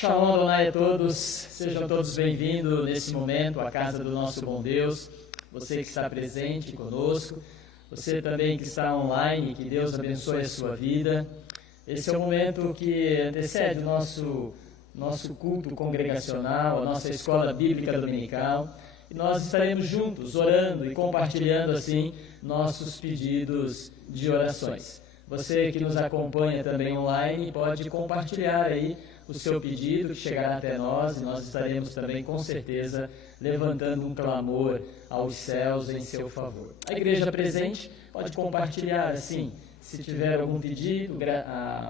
Shalom Adonai a todos, sejam todos bem-vindos nesse momento à casa do nosso bom Deus. Você que está presente conosco, você também que está online, que Deus abençoe a sua vida. Esse é o momento que antecede o nosso culto congregacional, a nossa escola bíblica dominical. E nós estaremos juntos orando e compartilhando assim nossos pedidos de orações. Você que nos acompanha também online pode compartilhar aí o seu pedido que chegará até nós e nós estaremos também com certeza levantando um clamor aos céus em seu favor. A igreja presente pode compartilhar assim, se tiver algum pedido,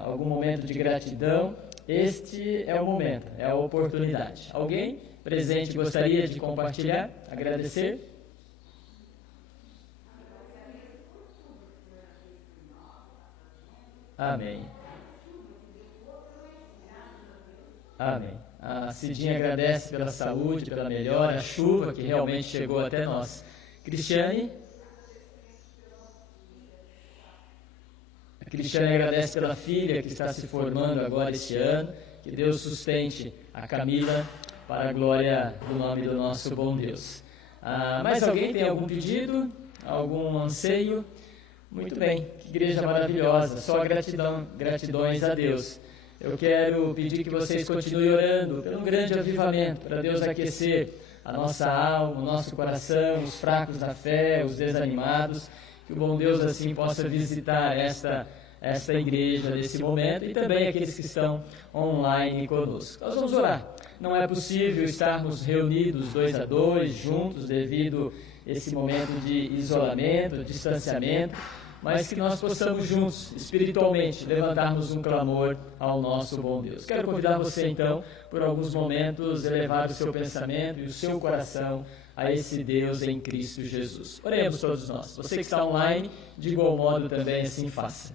algum momento de gratidão, este é o momento, é a oportunidade. Alguém presente gostaria de compartilhar, agradecer? Amém. Amém. A Cidinha agradece pela saúde, pela melhora, a chuva que realmente chegou até nós. Cristiane? A Cristiane agradece pela filha que está se formando agora este ano. Que Deus sustente a Camila para a glória do nome do nosso bom Deus. Mais alguém tem algum pedido? Algum anseio? Muito bem, que igreja maravilhosa, só gratidões a Deus. Eu quero pedir que vocês continuem orando pelo grande avivamento, para Deus aquecer a nossa alma, o nosso coração, os fracos da fé, os desanimados, que o bom Deus assim possa visitar esta igreja nesse momento e também aqueles que estão online conosco. Nós vamos orar. Não é possível estarmos reunidos 2 a 2, juntos, devido a esse momento de isolamento, distanciamento, mas que nós possamos juntos, espiritualmente, levantarmos um clamor ao nosso bom Deus. Quero convidar você, então, por alguns momentos, elevar o seu pensamento e o seu coração a esse Deus em Cristo Jesus. Oremos todos nós. Você que está online, de igual modo também assim faça.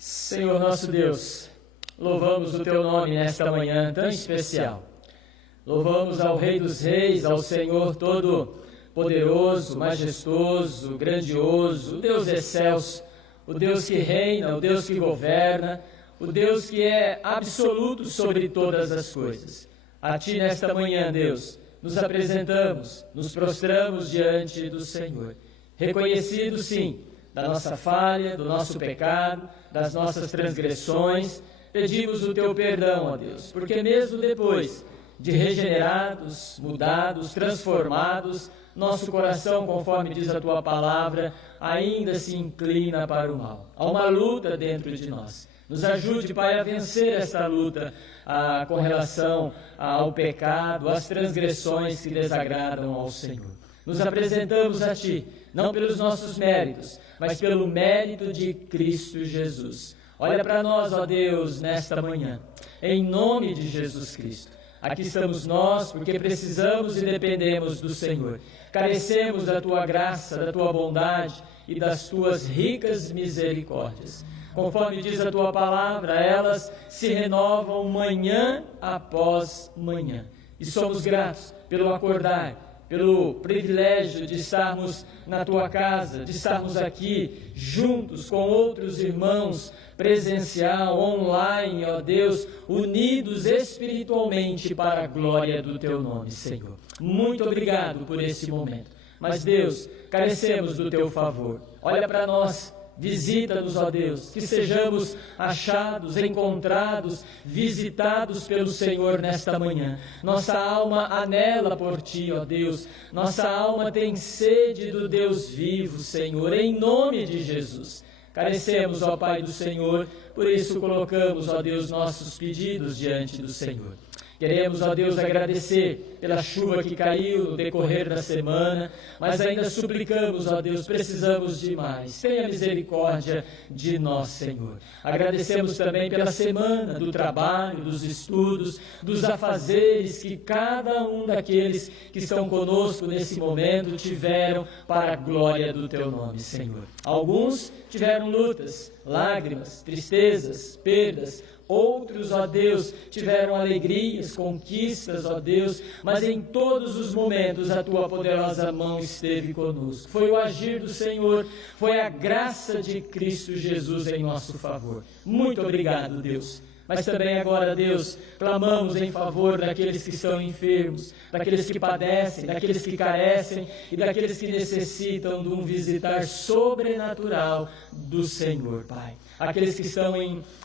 Senhor nosso Deus, louvamos o Teu nome nesta manhã tão especial. Louvamos ao Rei dos Reis, ao Senhor todo-poderoso, majestoso, grandioso, o Deus excelso, o Deus que reina, o Deus que governa, o Deus que é absoluto sobre todas as coisas. A Ti nesta manhã, Deus, nos apresentamos, nos prostramos diante do Senhor, reconhecido sim, da nossa falha, do nosso pecado, das nossas transgressões, pedimos o Teu perdão, ó Deus, porque mesmo depois de regenerados, mudados, transformados, nosso coração, conforme diz a Tua palavra, ainda se inclina para o mal. Há uma luta dentro de nós. Nos ajude, Pai, a vencer esta luta com relação ao pecado, às transgressões que desagradam ao Senhor. Nos apresentamos a Ti, não pelos nossos méritos, mas pelo mérito de Cristo Jesus. Olha para nós, ó Deus, nesta manhã, em nome de Jesus Cristo. Aqui estamos nós, porque precisamos e dependemos do Senhor. Carecemos da Tua graça, da Tua bondade e das Tuas ricas misericórdias. Conforme diz a Tua palavra, elas se renovam manhã após manhã. E somos gratos pelo acordar, pelo privilégio de estarmos na Tua casa, de estarmos aqui juntos com outros irmãos, presencial, online, ó Deus, unidos espiritualmente para a glória do Teu nome, Senhor. Muito obrigado por esse momento. Mas, Deus, carecemos do Teu favor. Olha para nós. Visita-nos, ó Deus, que sejamos achados, encontrados, visitados pelo Senhor nesta manhã. Nossa alma anela por Ti, ó Deus. Nossa alma tem sede do Deus vivo, Senhor, em nome de Jesus. Carecemos, ó Pai do Senhor, por isso colocamos, ó Deus, nossos pedidos diante do Senhor. Queremos, ó Deus, agradecer pela chuva que caiu no decorrer da semana, mas ainda suplicamos, ó Deus, precisamos de mais. Tenha misericórdia de nós, Senhor. Agradecemos também pela semana do trabalho, dos estudos, dos afazeres que cada um daqueles que estão conosco nesse momento tiveram para a glória do Teu nome, Senhor. Alguns tiveram lutas, lágrimas, tristezas, perdas. Outros, ó Deus, tiveram alegrias, conquistas, ó Deus, mas em todos os momentos a Tua poderosa mão esteve conosco. Foi o agir do Senhor, foi a graça de Cristo Jesus em nosso favor. Muito obrigado, Deus. Mas também agora, Deus, clamamos em favor daqueles que estão enfermos, daqueles que padecem, daqueles que carecem e daqueles que necessitam de um visitar sobrenatural do Senhor, Pai. Aqueles que estão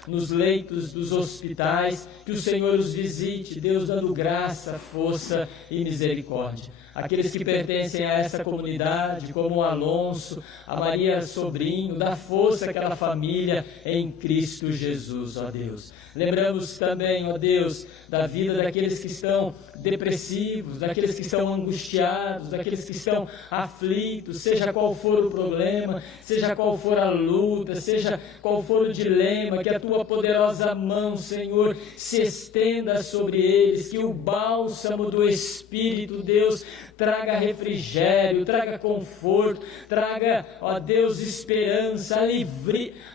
nos leitos dos hospitais, que o Senhor os visite, Deus, dando graça, força e misericórdia. Aqueles que pertencem a essa comunidade, como o Alonso, a Maria Sobrinho, dá força àquela família em Cristo Jesus, ó Deus. Lembramos também, ó Deus, da vida daqueles que estão depressivos, daqueles que estão angustiados, daqueles que estão aflitos, seja qual for o problema, seja qual for a luta, seja qual for o dilema, que a Tua poderosa mão, Senhor, se estenda sobre eles, que o bálsamo do Espírito, Deus, traga refrigério, traga conforto, traga, ó Deus, esperança,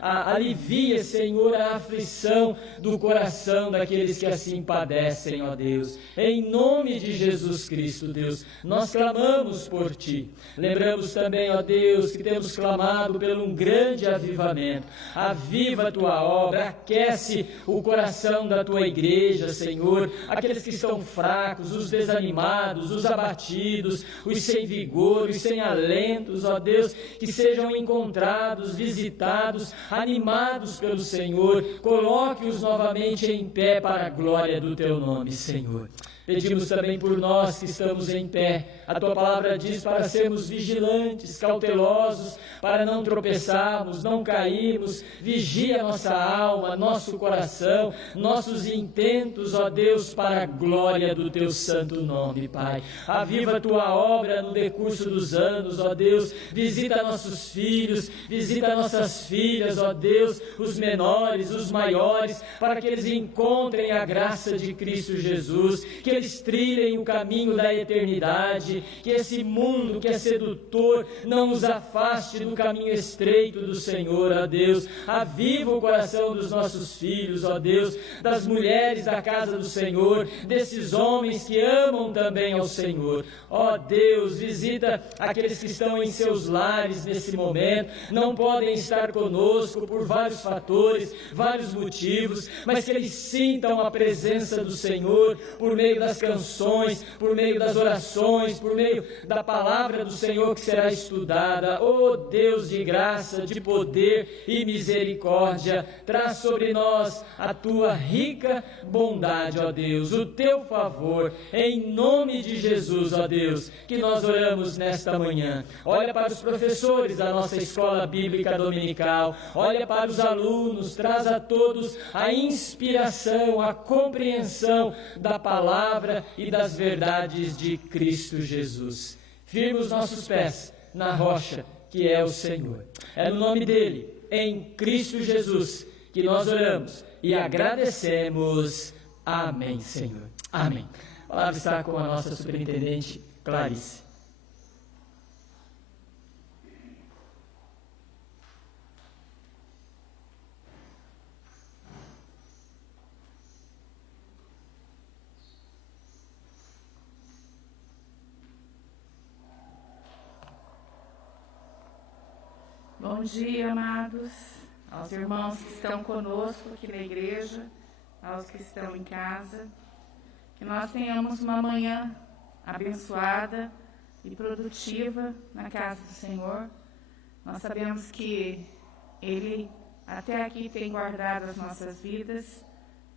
alivia, Senhor, a aflição do coração daqueles que assim padecem, ó Deus. Em nome de Jesus Cristo, Deus, nós clamamos por Ti. Lembramos também, ó Deus, que temos clamado por um grande avivamento. Aviva a Tua obra, aquece o coração da Tua igreja, Senhor, aqueles que estão fracos, os desanimados, os abatidos, os sem vigor, os sem alentos, ó Deus, que sejam encontrados, visitados, animados pelo Senhor. Coloque-os novamente em pé para a glória do Teu nome, Senhor. Pedimos também por nós que estamos em pé. A Tua palavra diz para sermos vigilantes, cautelosos, para não tropeçarmos, não cairmos. Vigia nossa alma, nosso coração, nossos intentos, ó Deus, para a glória do Teu santo nome, Pai. Aviva a Tua obra no decurso dos anos, ó Deus. Visita nossos filhos, visita nossas filhas, ó Deus, os menores, os maiores, para que eles encontrem a graça de Cristo Jesus, que eles trilhem o caminho da eternidade, que esse mundo que é sedutor não os afaste do caminho estreito do Senhor, ó Deus. Aviva o coração dos nossos filhos, ó Deus, das mulheres da casa do Senhor, desses homens que amam também ao Senhor. Ó Deus, visita aqueles que estão em seus lares nesse momento, não podem estar conosco por vários fatores, vários motivos, mas que eles sintam a presença do Senhor por meio das canções, por meio das orações, por meio da palavra do Senhor que será estudada. Ó Deus de graça, de poder e misericórdia, traz sobre nós a Tua rica bondade, ó Deus, o Teu favor, em nome de Jesus, ó Deus, que nós oramos nesta manhã. Olha para os professores da nossa escola bíblica dominical, olha para os alunos, traz a todos a inspiração, a compreensão da palavra e das verdades de Cristo Jesus. Firma os nossos pés na rocha que é o Senhor. É no nome dele, em Cristo Jesus, que nós oramos e agradecemos. Amém, Senhor. Amém. A palavra está com a nossa superintendente Clarice. Bom dia, amados, aos irmãos que estão conosco aqui na igreja, aos que estão em casa. Que nós tenhamos uma manhã abençoada e produtiva na casa do Senhor. Nós sabemos que Ele até aqui tem guardado as nossas vidas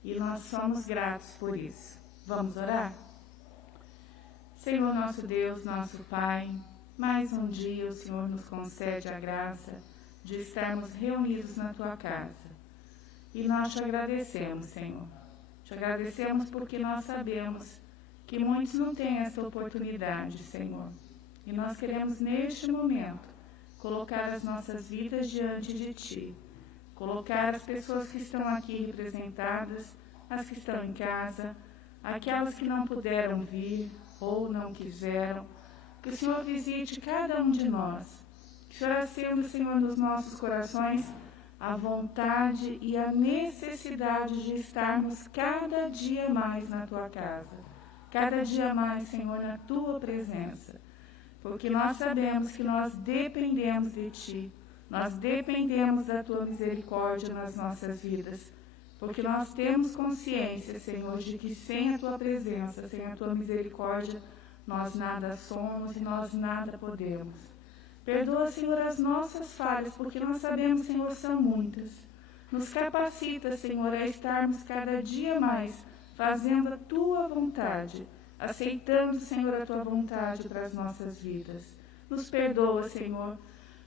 e nós somos gratos por isso. Vamos orar? Senhor nosso Deus, nosso Pai, mais um dia o Senhor nos concede a graça de estarmos reunidos na Tua casa. E nós te agradecemos, Senhor. Te Te agradecemos porque nós sabemos que muitos não têm essa oportunidade, Senhor. E nós queremos, neste momento, colocar as nossas vidas diante de Ti. Colocar as pessoas que estão aqui representadas, as que estão em casa, aquelas que não puderam vir ou não quiseram. Que o Senhor visite cada um de nós. Que o Senhor acenda, Senhor, nos nossos corações a vontade e a necessidade de estarmos cada dia mais na Tua casa. Cada dia mais, Senhor, na Tua presença. Porque nós sabemos que nós dependemos de Ti. Nós dependemos da Tua misericórdia nas nossas vidas. Porque nós temos consciência, Senhor, de que sem a Tua presença, sem a Tua misericórdia, nós nada somos e nós nada podemos. Perdoa, Senhor, as nossas falhas, porque nós sabemos, Senhor, são muitas. Nos capacita, Senhor, a estarmos cada dia mais fazendo a Tua vontade, aceitando, Senhor, a Tua vontade para as nossas vidas. Nos perdoa, Senhor.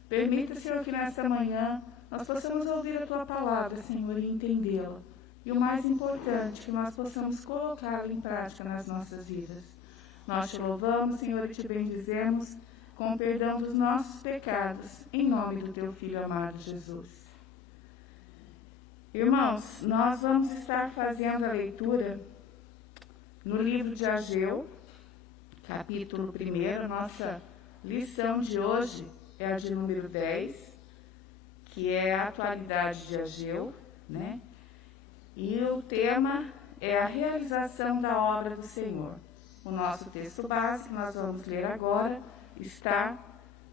Permita, Senhor, que nesta manhã nós possamos ouvir a Tua palavra, Senhor, e entendê-la. E o mais importante, que nós possamos colocá-la em prática nas nossas vidas. Nós Te louvamos, Senhor, e Te bendizemos com o perdão dos nossos pecados, em nome do Teu Filho amado Jesus. Irmãos, nós vamos estar fazendo a leitura no livro de Ageu, capítulo 1. Nossa lição de hoje é a de número 10, que é a atualidade de Ageu, né? E o tema é a realização da obra do Senhor. O nosso texto base, que nós vamos ler agora, está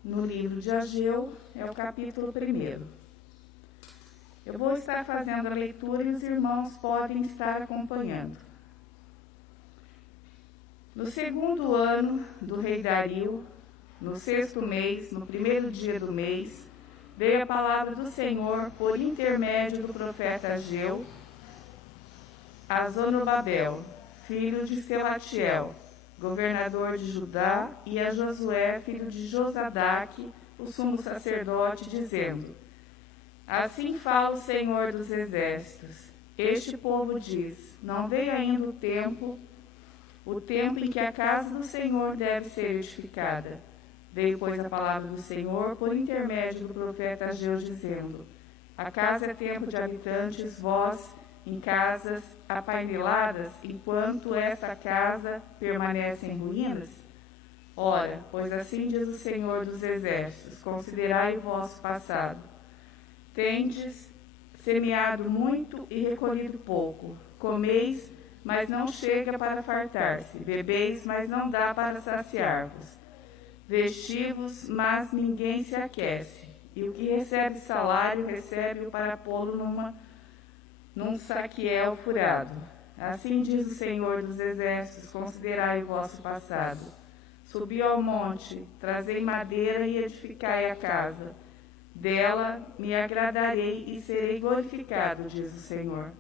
no livro de Ageu, é o capítulo 1. Eu vou estar fazendo a leitura e os irmãos podem estar acompanhando. No 2º ano do rei Dario, no 6º mês, no 1º dia do mês, veio a palavra do Senhor por intermédio do profeta Ageu a Zorobabel, filho de Selatiel, governador de Judá, e a Josué, filho de Josadaque, o sumo sacerdote, dizendo: Assim fala o Senhor dos Exércitos. Este povo diz: Não veio ainda o tempo em que a casa do Senhor deve ser edificada. Veio, pois, a palavra do Senhor por intermédio do profeta Ageu, dizendo: A casa é templo de habitantes, vós, em casas apaineladas, enquanto esta casa permanece em ruínas? Ora, pois assim diz o Senhor dos Exércitos: Considerai o vosso passado. Tendes semeado muito e recolhido pouco. Comeis, mas não chega para fartar-se. Bebeis, mas não dá para saciar-vos. Vestivos, mas ninguém se aquece. E o que recebe salário, recebe-o para pô-lo num saquiel furado. Assim diz o Senhor dos Exércitos: Considerai o vosso passado. Subi ao monte, trazei madeira e edificai a casa. Dela me agradarei e serei glorificado, diz o Senhor.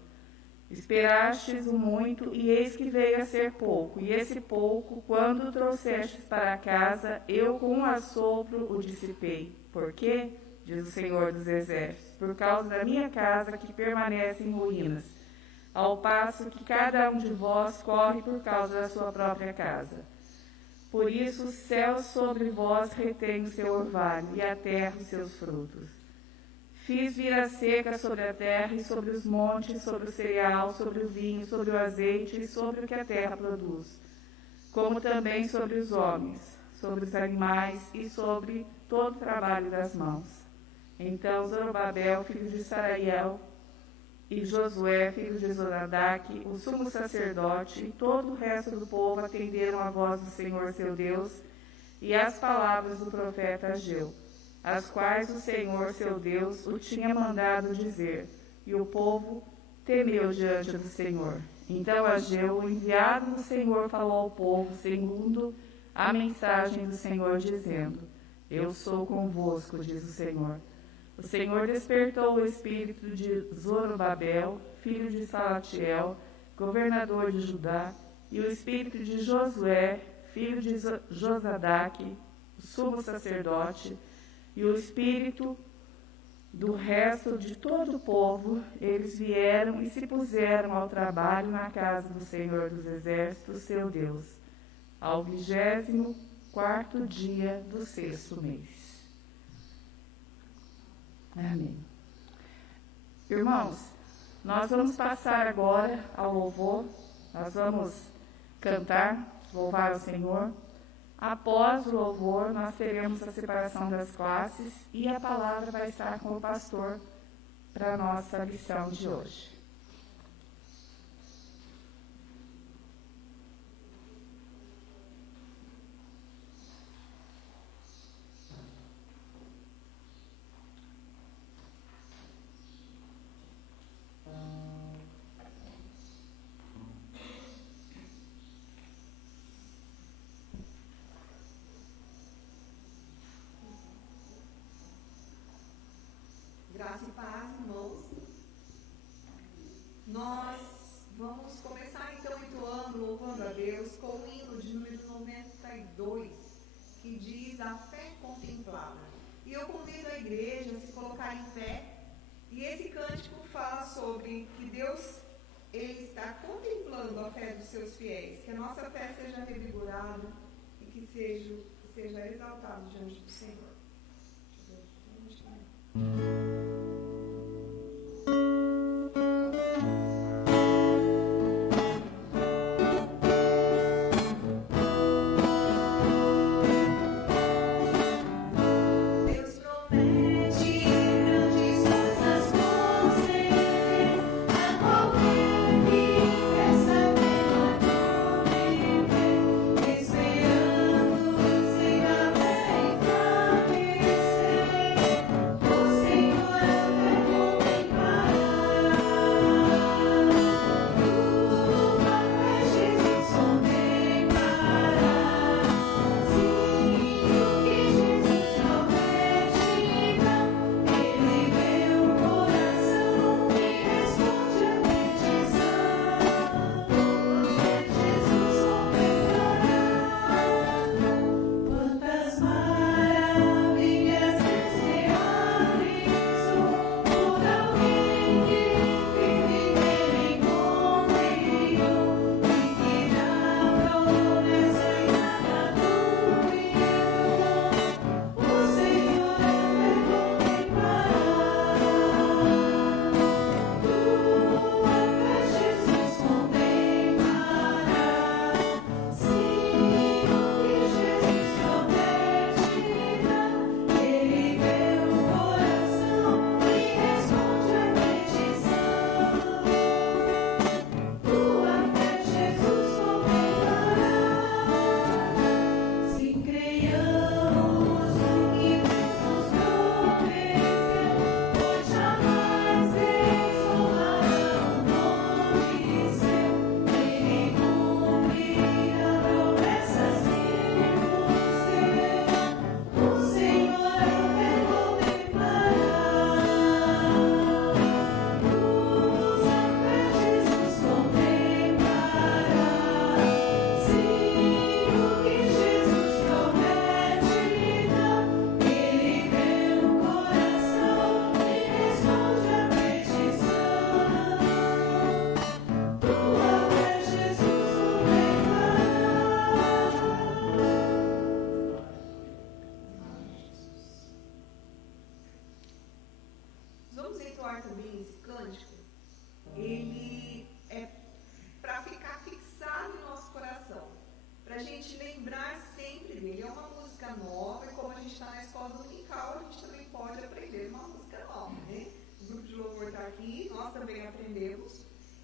Esperastes o muito, e eis que veio a ser pouco. E esse pouco, quando o trouxestes para casa, eu com um assopro o dissipei. Por quê? Diz o Senhor dos Exércitos: Por causa da minha casa que permanece em ruínas, ao passo que cada um de vós corre por causa da sua própria casa. Por isso os céus sobre vós retêm o seu orvalho, e a terra os seus frutos. Fiz vir a seca sobre a terra e sobre os montes, sobre o cereal, sobre o vinho, sobre o azeite e sobre o que a terra produz, como também sobre os homens, sobre os animais e sobre todo o trabalho das mãos. Então Zorobabel, filho de Saraiel, e Josué, filho de Josadaque, o sumo sacerdote, e todo o resto do povo atenderam a voz do Senhor seu Deus e às palavras do profeta Ageu, as quais o Senhor seu Deus o tinha mandado dizer, e o povo temeu diante do Senhor. Então Ageu, o enviado do Senhor, falou ao povo segundo a mensagem do Senhor, dizendo: Eu sou convosco, diz o Senhor. O Senhor despertou o espírito de Zorobabel, filho de Salatiel, governador de Judá, e o espírito de Josué, filho de Josadaque, o sumo sacerdote, e o espírito do resto de todo o povo, eles vieram e se puseram ao trabalho na casa do Senhor dos Exércitos, seu Deus, ao 24º dia do 6º mês. Amém. Irmãos, nós vamos passar agora ao louvor, nós vamos cantar, louvar ao Senhor. Após o louvor, nós teremos a separação das classes e a palavra vai estar com o pastor para a nossa lição de hoje. Graça e paz, irmãos. Nós vamos começar então entoando, louvando a Deus, com o hino de número 92, que diz a fé contemplada. E eu convido a igreja a se colocar em pé, e esse cântico fala sobre que Deus, Ele está contemplando a fé dos seus fiéis, que a nossa fé seja revigorada e que seja exaltada diante do Senhor.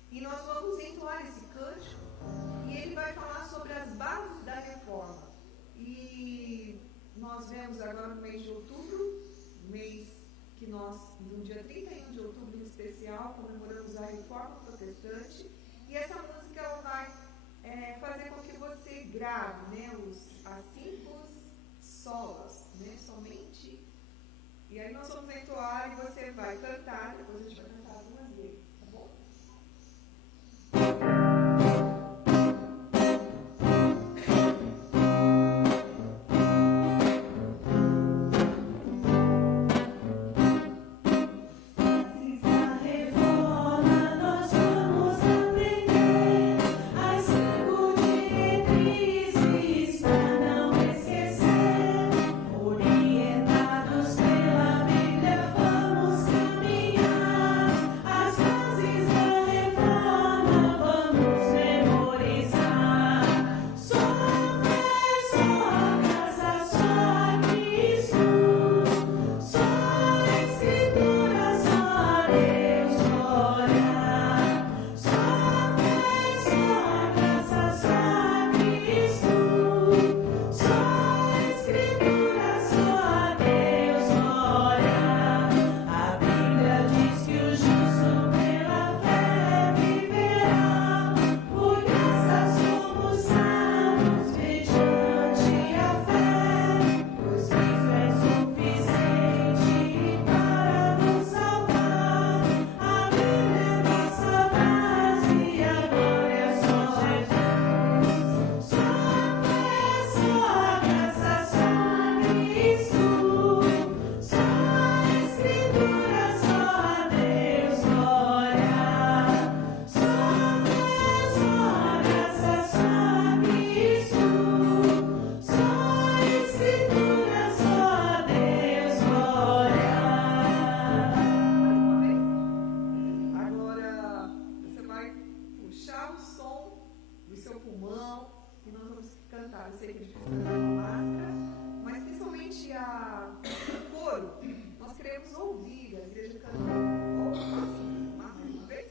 E nós vamos entoar esse cântico e ele vai falar sobre as bases da reforma. E nós vemos agora no mês de outubro, mês que nós, no dia 31 de outubro em especial, comemoramos a reforma protestante. E essa música ela vai fazer com que você grave, né, as 5 solas, né, somente. E aí nós vamos entoar e você vai cantar, depois a gente vai cantar algumas vezes, tá bom? pulmão, e nós vamos cantar. Eu sei que a gente precisa cantar com máscara, mas principalmente o coro, nós queremos ouvir a igreja cantando. Ou assim, mais uma vez?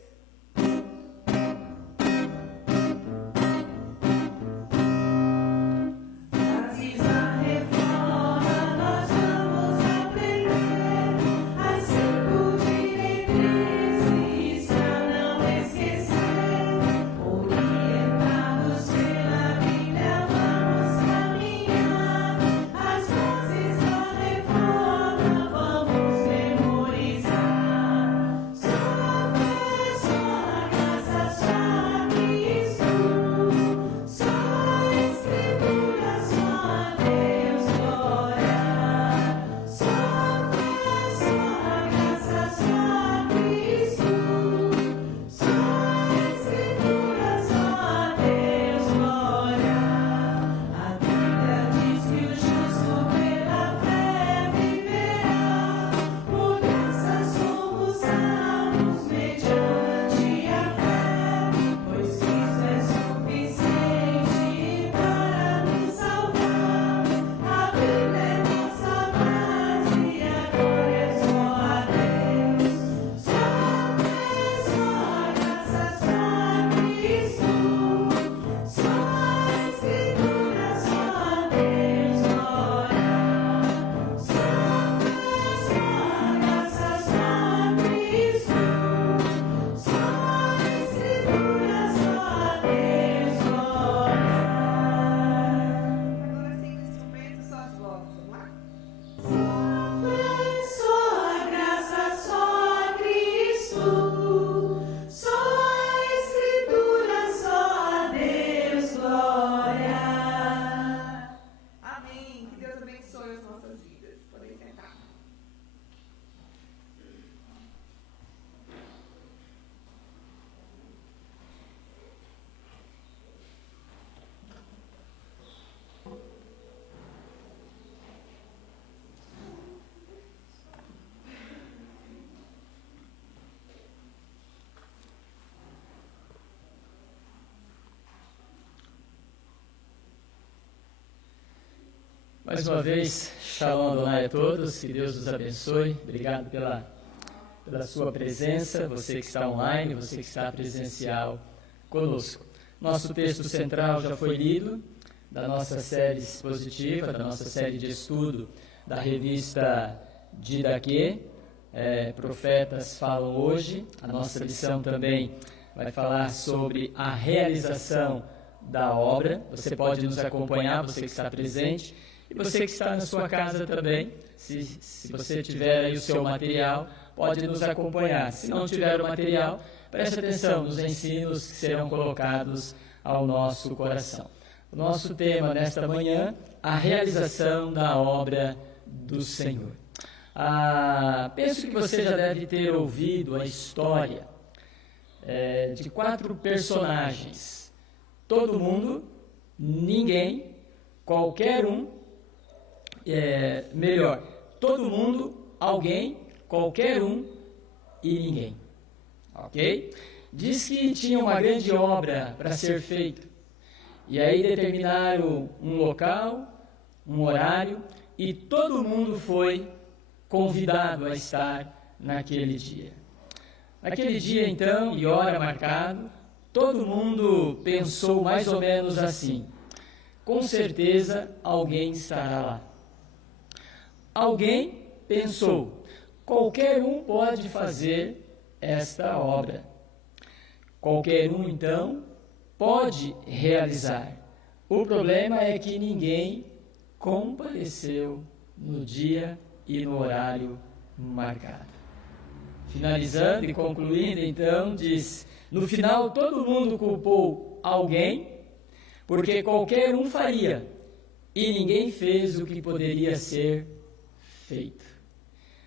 Mais uma vez, Shalom Adonai a todos, que Deus os abençoe. Obrigado pela sua presença, você que está online, você que está presencial conosco. Nosso texto central já foi lido, da nossa série expositiva, da nossa série de estudo da revista Didaquê, Profetas Falam Hoje. A nossa lição também vai falar sobre a realização da obra. Você pode nos acompanhar, você que está presente. E você que está na sua casa também, se você tiver aí o seu material, pode nos acompanhar. Se não tiver o material, preste atenção nos ensinos que serão colocados ao nosso coração. O nosso tema nesta manhã, a realização da obra do Senhor. Penso que você já deve ter ouvido a história de 4 personagens. Todo mundo, ninguém, qualquer um, todo mundo, alguém, qualquer um e ninguém. Ok? Diz que tinha uma grande obra para ser feita. E aí determinaram um local, um horário, e todo mundo foi convidado a estar naquele dia. Naquele dia, então, e hora marcado, todo mundo pensou mais ou menos assim: com certeza alguém estará lá. Alguém pensou, qualquer um pode fazer esta obra. Qualquer um, então, pode realizar. O problema é que ninguém compareceu no dia e no horário marcado. Finalizando e concluindo, então, diz: no final todo mundo culpou alguém, porque qualquer um faria, e ninguém fez o que poderia ser feito.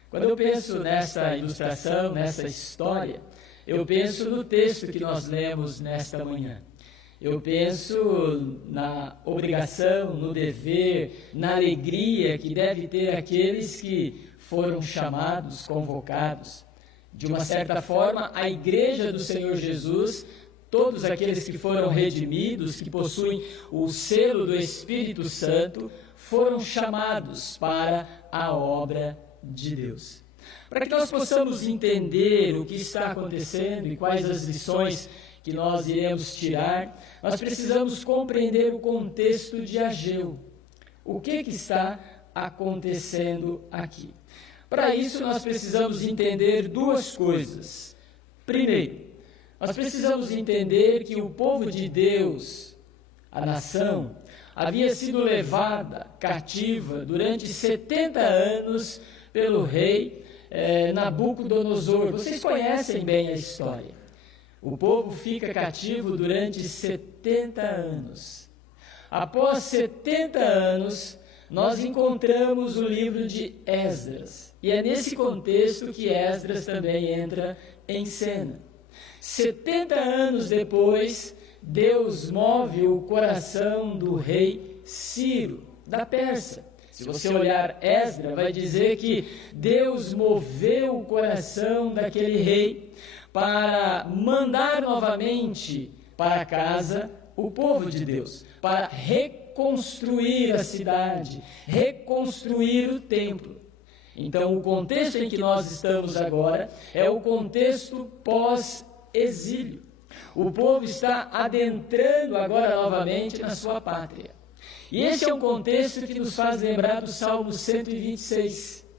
Quando eu penso nessa ilustração, nessa história, eu penso no texto que nós lemos nesta manhã. Eu penso na obrigação, no dever, na alegria que deve ter aqueles que foram chamados, convocados. De uma certa forma, a igreja do Senhor Jesus todos aqueles que foram redimidos, que possuem o selo do Espírito Santo, foram chamados para a obra de Deus. Para que nós possamos entender o que está acontecendo e quais as lições que nós iremos tirar, nós precisamos compreender o contexto de Ageu. O que está acontecendo aqui? Para isso, nós precisamos entender duas coisas. Primeiro, nós precisamos entender que o povo de Deus, a nação, havia sido levada cativa durante 70 anos pelo rei Nabucodonosor. Vocês conhecem bem a história. O povo fica cativo durante 70 anos. Após 70 anos, nós encontramos o livro de Esdras. E é nesse contexto que Esdras também entra em cena. 70 anos depois, Deus move o coração do rei Ciro, da Pérsia. Se você olhar Esdras, vai dizer que Deus moveu o coração daquele rei para mandar novamente para casa o povo de Deus, para reconstruir a cidade, reconstruir o templo. Então, o contexto em que nós estamos agora é o contexto pós-exílio. O povo está adentrando agora novamente na sua pátria. E esse é um contexto que nos faz lembrar do Salmo 126.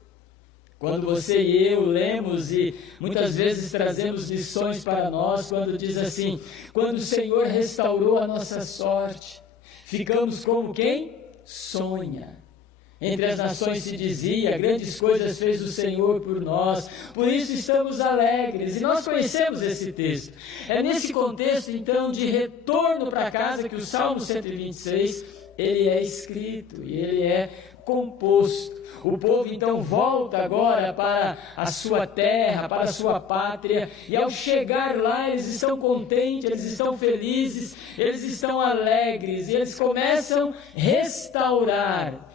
Quando você e eu lemos e muitas vezes trazemos lições para nós, quando diz assim: quando o Senhor restaurou a nossa sorte, ficamos como quem sonha. Entre as nações se dizia: grandes coisas fez o Senhor por nós, por isso estamos alegres. E nós conhecemos esse texto. É nesse contexto, então, de retorno para casa que o Salmo 126, ele é escrito e ele é composto. O povo, então, volta agora para a sua terra, para a sua pátria, e ao chegar lá, eles estão contentes, eles estão felizes, eles estão alegres, e eles começam a restaurar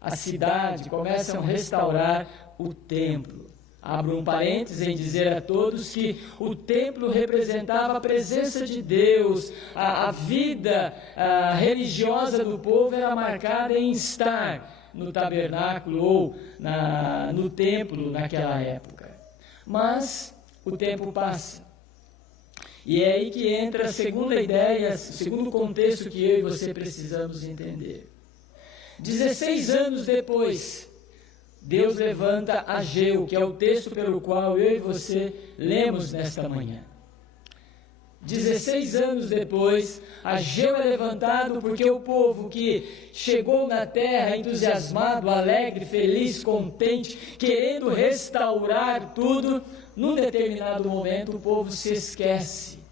a cidade, começam a restaurar o templo. Abro um parênteses em dizer a todos que o templo representava a presença de Deus, a vida religiosa do povo era marcada em estar no tabernáculo ou no templo naquela época. Mas o tempo passa. E é aí que entra a segunda ideia, o segundo contexto que eu e você precisamos entender. 16 anos depois, Deus levanta Ageu, que é o texto pelo qual eu e você lemos nesta manhã. 16 anos depois, Ageu é levantado porque o povo que chegou na terra entusiasmado, alegre, feliz, contente, querendo restaurar tudo, num determinado momento o povo se esquece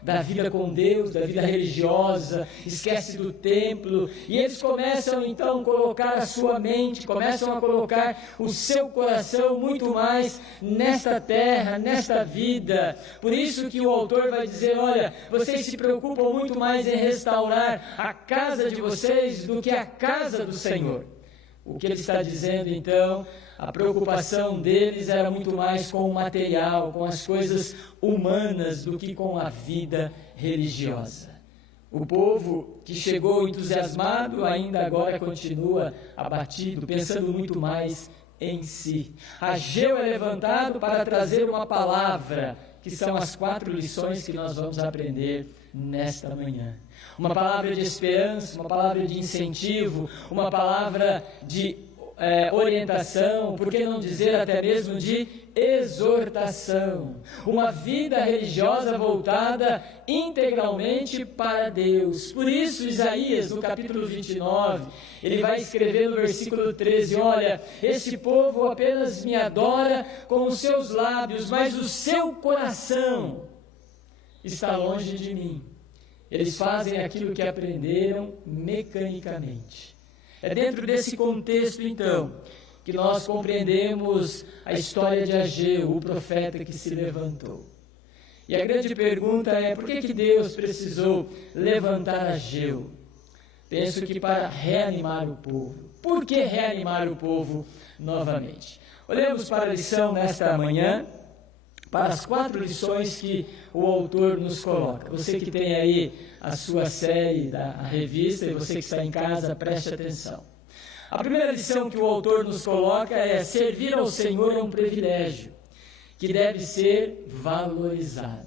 da vida com Deus, da vida religiosa, esquece do templo, e eles começam então a colocar a sua mente, começam a colocar o seu coração muito mais nesta terra, nesta vida. Por isso que o autor vai dizer: olha, vocês se preocupam muito mais em restaurar a casa de vocês do que a casa do Senhor. O que ele está dizendo então? A preocupação deles era muito mais com o material, com as coisas humanas, do que com a vida religiosa. O povo que chegou entusiasmado ainda agora continua abatido, pensando muito mais em si. Ageu é levantado para trazer uma palavra, que são as 4 lições que nós vamos aprender nesta manhã. Uma palavra de esperança, uma palavra de incentivo, uma palavra de orientação, por que não dizer até mesmo de exortação. Uma vida religiosa voltada integralmente para Deus. Por isso Isaías, no capítulo 29, ele vai escrever no versículo 13, olha, esse povo apenas me adora com os seus lábios, mas o seu coração está longe de mim. Eles fazem aquilo que aprenderam mecanicamente. É dentro desse contexto, então, que nós compreendemos a história de Ageu, o profeta que se levantou. E a grande pergunta é: por que Deus precisou levantar Ageu? Penso que para reanimar o povo. Por que reanimar o povo novamente? Olhemos para a lição nesta manhã. para as 4 lições que o autor nos coloca. Você que tem aí a sua série da revista e você que está em casa, preste atenção. A primeira lição que o autor nos coloca é: servir ao Senhor é um privilégio que deve ser valorizado.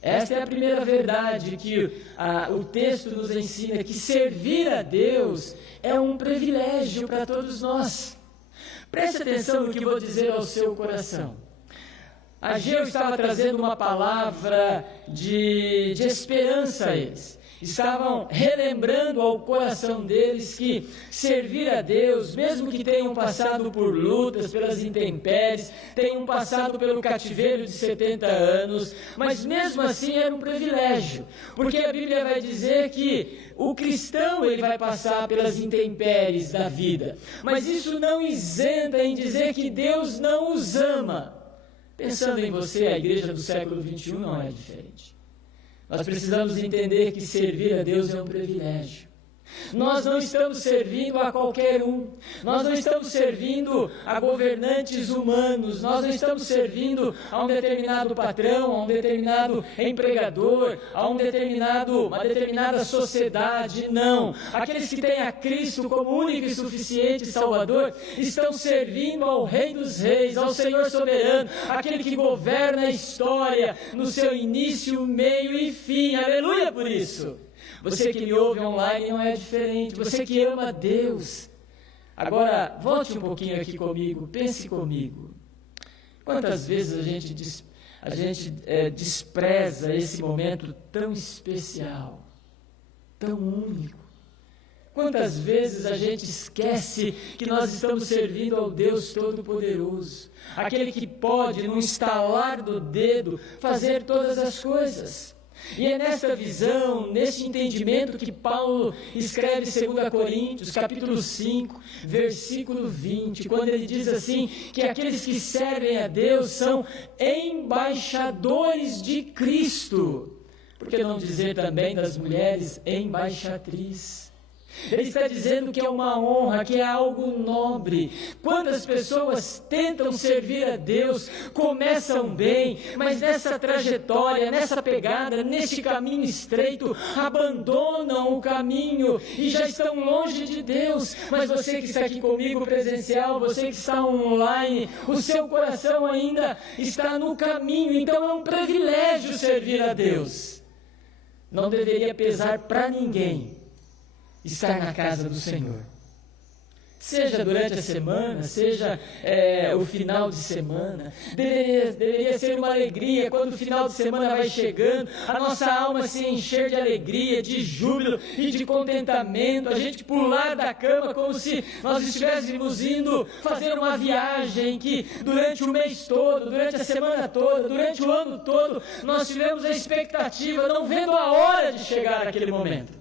Esta é a primeira verdade que o texto nos ensina, que servir a Deus é um privilégio para todos nós. Preste atenção no que vou dizer ao seu coração. Ageu estava trazendo uma palavra de esperança a eles. Estavam relembrando ao coração deles que servir a Deus, mesmo que tenham passado por lutas, pelas intempéries, tenham passado pelo cativeiro de 70 anos, mas mesmo assim era um privilégio, porque a Bíblia vai dizer que o cristão ele vai passar pelas intempéries da vida, mas isso não isenta em dizer que Deus não os ama. Pensando em você, a igreja do século XXI não é diferente. Nós precisamos entender que servir a Deus é um privilégio. Nós não estamos servindo a qualquer um. Nós não estamos servindo a governantes humanos. Nós não estamos servindo a um determinado patrão, a um determinado empregador, a uma determinada sociedade. Não. Aqueles que têm a Cristo como único e suficiente Salvador estão servindo ao Rei dos Reis, ao Senhor soberano, aquele que governa a história no seu início, meio e fim. Aleluia por isso. Você que me ouve online não é diferente, você que ama Deus. Agora, volte um pouquinho aqui comigo, pense comigo. Quantas vezes a gente despreza esse momento tão especial, tão único? Quantas vezes a gente esquece que nós estamos servindo ao Deus Todo-Poderoso, aquele que pode, num estalar do dedo, fazer todas as coisas. E é nesta visão, neste entendimento que Paulo escreve 2 Coríntios, capítulo 5, versículo 20, quando ele diz assim, que aqueles que servem a Deus são embaixadores de Cristo. Por que não dizer também das mulheres embaixatrizes? Ele está dizendo que é uma honra, que é algo nobre. Quantas pessoas tentam servir a Deus, começam bem, mas nessa trajetória, nessa pegada, neste caminho estreito, abandonam o caminho e já estão longe de Deus. Mas você que está aqui comigo presencial, você que está online, o seu coração ainda está no caminho, então é um privilégio servir a Deus. Não deveria pesar para ninguém estar na casa do Senhor. Seja durante a semana, seja o final de semana, deveria ser uma alegria quando o final de semana vai chegando, a nossa alma se encher de alegria, de júbilo e de contentamento, a gente pular da cama como se nós estivéssemos indo fazer uma viagem que durante o mês todo, durante a semana toda, durante o ano todo, nós tivemos a expectativa, não vendo a hora de chegar aquele momento.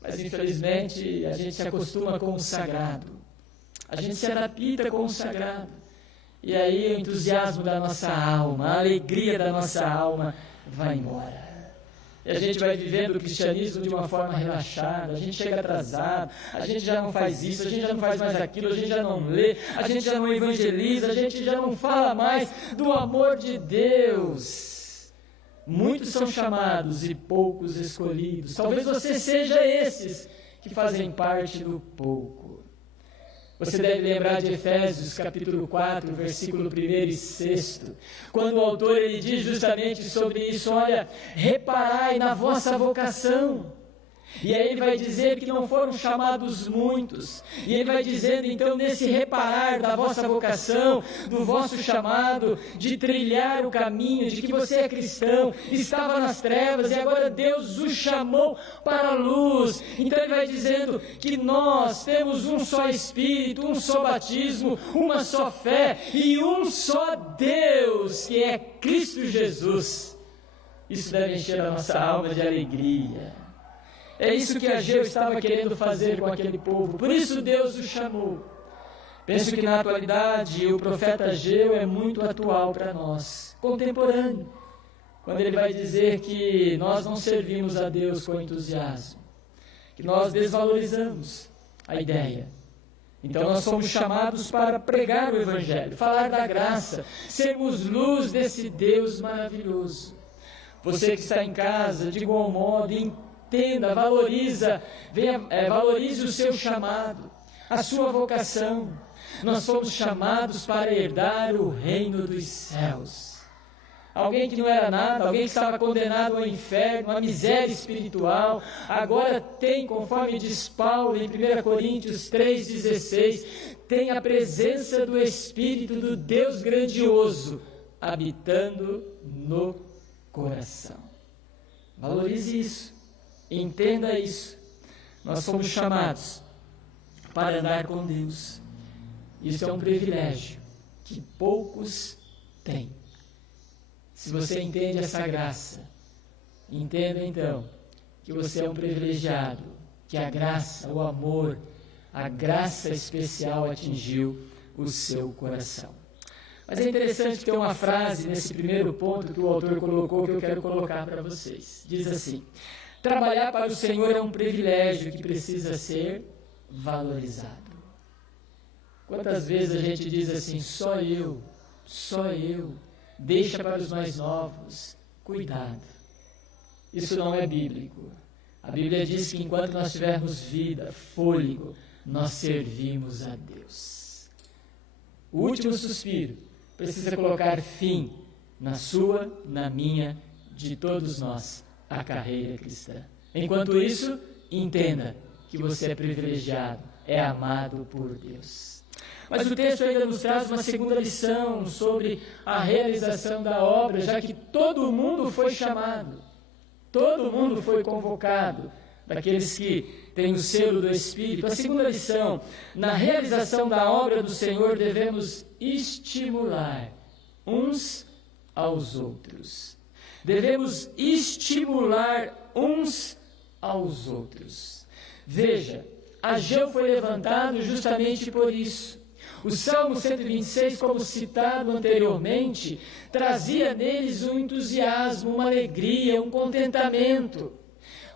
Mas infelizmente a gente se acostuma com o sagrado, a gente se adapta com o sagrado, e aí o entusiasmo da nossa alma, a alegria da nossa alma vai embora. E a gente vai vivendo o cristianismo de uma forma relaxada, a gente chega atrasado, a gente já não faz isso, a gente já não faz mais aquilo, a gente já não lê, a gente já não evangeliza, a gente já não fala mais do amor de Deus. Muitos são chamados e poucos escolhidos. Talvez você seja esses que fazem parte do pouco. Você deve lembrar de Efésios, capítulo 4, versículo 1 e 6, quando o autor ele diz justamente sobre isso, olha, reparai na vossa vocação. E aí ele vai dizer que não foram chamados muitos, e ele vai dizendo então nesse reparar da vossa vocação, do vosso chamado, de trilhar o caminho, de que você é cristão, estava nas trevas e agora Deus o chamou para a luz. Então ele vai dizendo que nós temos um só Espírito, um só batismo, uma só fé e um só Deus, que é Cristo Jesus. Isso deve encher a nossa alma de alegria. É isso que Ageu estava querendo fazer com aquele povo. Por isso Deus o chamou. Penso que na atualidade o profeta Ageu é muito atual para nós, contemporâneo, quando ele vai dizer que nós não servimos a Deus com entusiasmo, que nós desvalorizamos a ideia Então nós somos chamados para pregar o Evangelho, falar da graça, sermos luz desse Deus maravilhoso. Você que está em casa, de igual modo, entenda, valorize o seu chamado, a sua vocação. Nós somos chamados para herdar o reino dos céus. Alguém que não era nada, alguém que estava condenado ao inferno, à miséria espiritual, agora tem, conforme diz Paulo em 1 Coríntios 3,16, tem a presença do Espírito do Deus grandioso habitando no coração. Valorize isso, entenda isso. Nós somos chamados para andar com Deus. Isso é um privilégio que poucos têm. Se você entende essa graça, entenda então que você é um privilegiado, que a graça, o amor, a graça especial atingiu o seu coração. Mas é interessante que tem uma frase nesse primeiro ponto que o autor colocou, que eu quero colocar para vocês. Diz assim: trabalhar para o Senhor é um privilégio que precisa ser valorizado. Quantas vezes a gente diz assim, só eu, deixa para os mais novos, cuidado. Isso não é bíblico. A Bíblia diz que enquanto nós tivermos vida, fôlego, nós servimos a Deus. O último suspiro precisa colocar fim na sua, na minha, de todos nós, a carreira cristã. Enquanto isso, entenda que você é privilegiado, é amado por Deus. Mas o texto ainda nos traz uma segunda lição sobre a realização da obra, já que todo mundo foi chamado, todo mundo foi convocado, daqueles que têm o selo do Espírito. A segunda lição: na realização da obra do Senhor devemos estimular uns aos outros. Devemos estimular uns aos outros. Veja, Ageu foi levantado justamente por isso. O Salmo 126, como citado anteriormente, trazia neles um entusiasmo, uma alegria, um contentamento.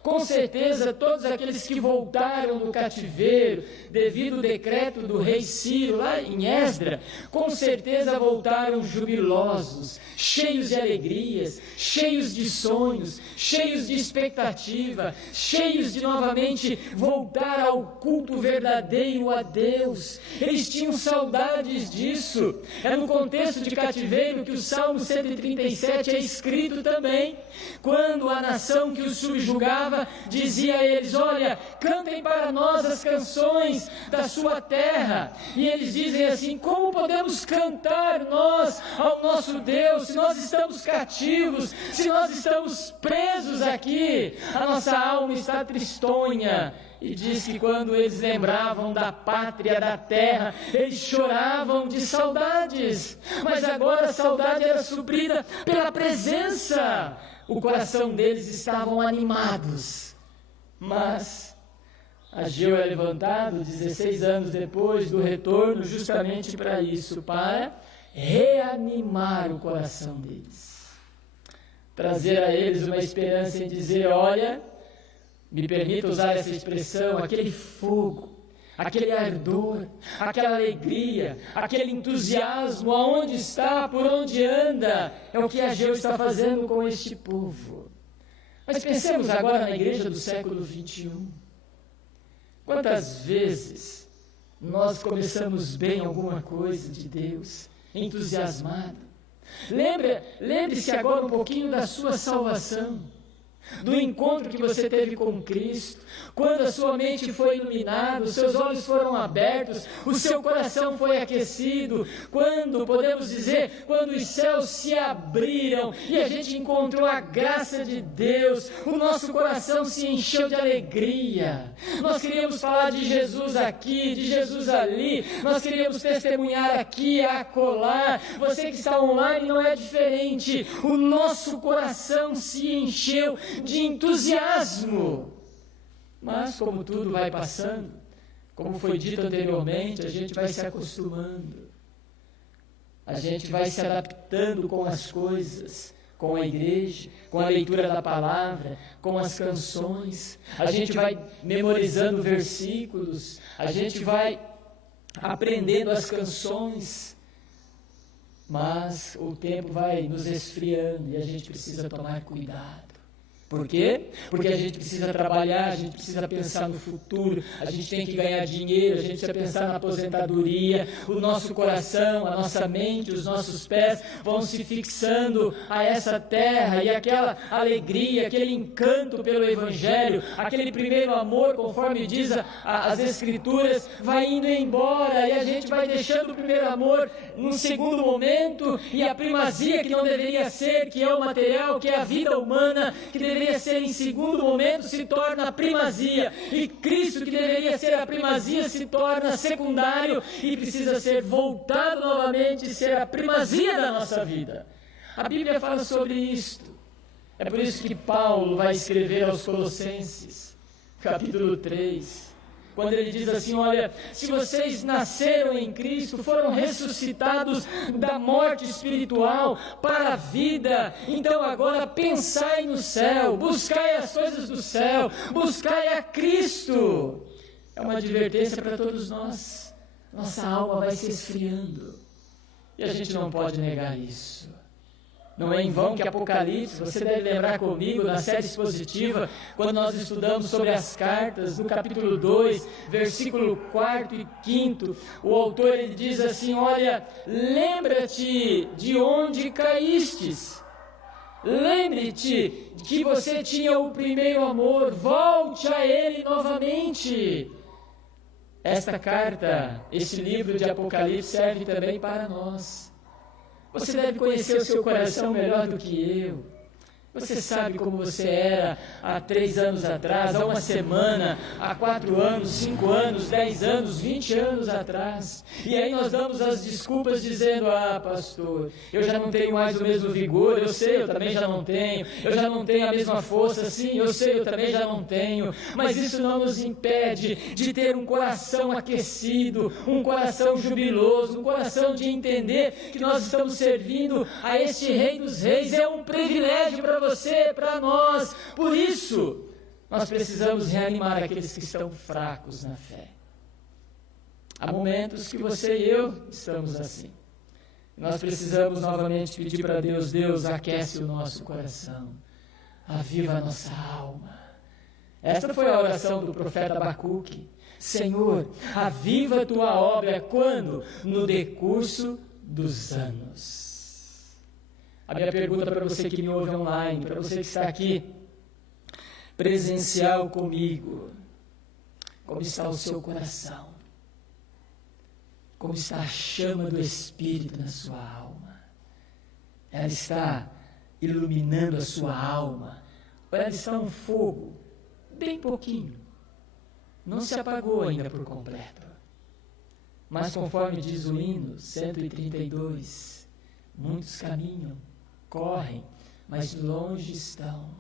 Com certeza, todos aqueles que voltaram do cativeiro, devido ao decreto do rei Ciro, lá em Esdra, com certeza voltaram jubilosos, cheios de alegrias, cheios de sonhos, cheios de expectativa, cheios de novamente voltar ao culto verdadeiro a Deus. Eles tinham saudades disso. É no contexto de cativeiro que o Salmo 137 é escrito também, quando a nação que os subjugava dizia a eles: olha, cantem para nós as canções da sua terra. E eles dizem assim: como podemos cantar nós ao nosso Deus, se nós estamos cativos, se nós estamos presos aqui? A nossa alma está tristonha. E diz que quando eles lembravam da pátria, da terra, eles choravam de saudades. Mas agora a saudade era suprida pela presença. O coração deles estavam animados. Mas Ageu é levantado 16 anos depois do retorno, justamente para isso, para reanimar o coração deles. Trazer a eles uma esperança em dizer: olha, me permita usar essa expressão, aquele fogo, aquele ardor, aquela alegria, aquele entusiasmo, aonde está, por onde anda, é o que Ageu está fazendo com este povo. Mas pensemos agora na igreja do século 21. Quantas vezes nós começamos bem alguma coisa de Deus, entusiasmado? Lembre-se agora um pouquinho da sua salvação, do encontro que você teve com Cristo, quando a sua mente foi iluminada, os seus olhos foram abertos, o seu coração foi aquecido, quando, podemos dizer, quando os céus se abriram e a gente encontrou a graça de Deus, o nosso coração se encheu de alegria. Nós queríamos falar de Jesus aqui, de Jesus ali, nós queríamos testemunhar aqui, acolá. Você que está online não é diferente, o nosso coração se encheu de entusiasmo. Mas como tudo vai passando, como foi dito anteriormente, a gente vai se acostumando, a gente vai se adaptando com as coisas, com a igreja, com a leitura da palavra, com as canções, a gente vai memorizando versículos, a gente vai aprendendo as canções, mas o tempo vai nos esfriando e a gente precisa tomar cuidado. Por quê? Porque a gente precisa trabalhar, a gente precisa pensar no futuro, a gente tem que ganhar dinheiro, a gente precisa pensar na aposentadoria, o nosso coração, a nossa mente, os nossos pés vão se fixando a essa terra, e aquela alegria, aquele encanto pelo Evangelho, aquele primeiro amor, conforme diz as Escrituras, vai indo embora, e a gente vai deixando o primeiro amor num segundo momento, e a primazia que não deveria ser, que é o material, que é a vida humana, que deveria ser em segundo momento, se torna a primazia, e Cristo, que deveria ser a primazia, se torna secundário e precisa ser voltado novamente e ser a primazia da nossa vida. A Bíblia fala sobre isto. É por isso que Paulo vai escrever aos Colossenses, capítulo 3, quando ele diz assim: olha, se vocês nasceram em Cristo, foram ressuscitados da morte espiritual para a vida, então agora pensai no céu, buscai as coisas do céu, buscai a Cristo. É uma advertência para todos nós. Nossa alma vai se esfriando e a gente não pode negar isso. Não é em vão que Apocalipse, você deve lembrar comigo na série expositiva, quando nós estudamos sobre as cartas, no capítulo 2, versículo 4 e 5, o autor ele diz assim: olha, lembra-te de onde caístes, lembre-te que você tinha o primeiro amor, volte a ele novamente. Esta carta, esse livro de Apocalipse serve também para nós. Você deve conhecer o seu coração melhor do que eu. Você sabe como você era há 3 anos atrás, há uma semana, há 4 anos, 5 anos, 10 anos, 20 anos atrás. E aí nós damos as desculpas dizendo: ah, pastor, eu já não tenho mais o mesmo vigor, eu sei, eu também já não tenho, eu já não tenho a mesma força, sim, eu sei, eu também já não tenho. Mas isso não nos impede de ter um coração aquecido, um coração jubiloso, um coração de entender que nós estamos servindo a este Rei dos Reis. É um privilégio para você, para nós. Por isso, nós precisamos reanimar aqueles que estão fracos na fé. Há momentos que você e eu estamos assim. Nós precisamos novamente pedir para Deus: Deus, aquece o nosso coração, aviva a nossa alma. Esta foi a oração do profeta Abacuque. Senhor, aviva a tua obra quando? No decurso dos anos. A minha pergunta para você que me ouve online, para você que está aqui presencial comigo: como está o seu coração? Como está a chama do Espírito na sua alma? Ela está iluminando a sua alma? Ou ela está um fogo, bem pouquinho? Não se apagou ainda por completo. Mas conforme diz o hino 132, muitos caminham, correm, mas longe estão,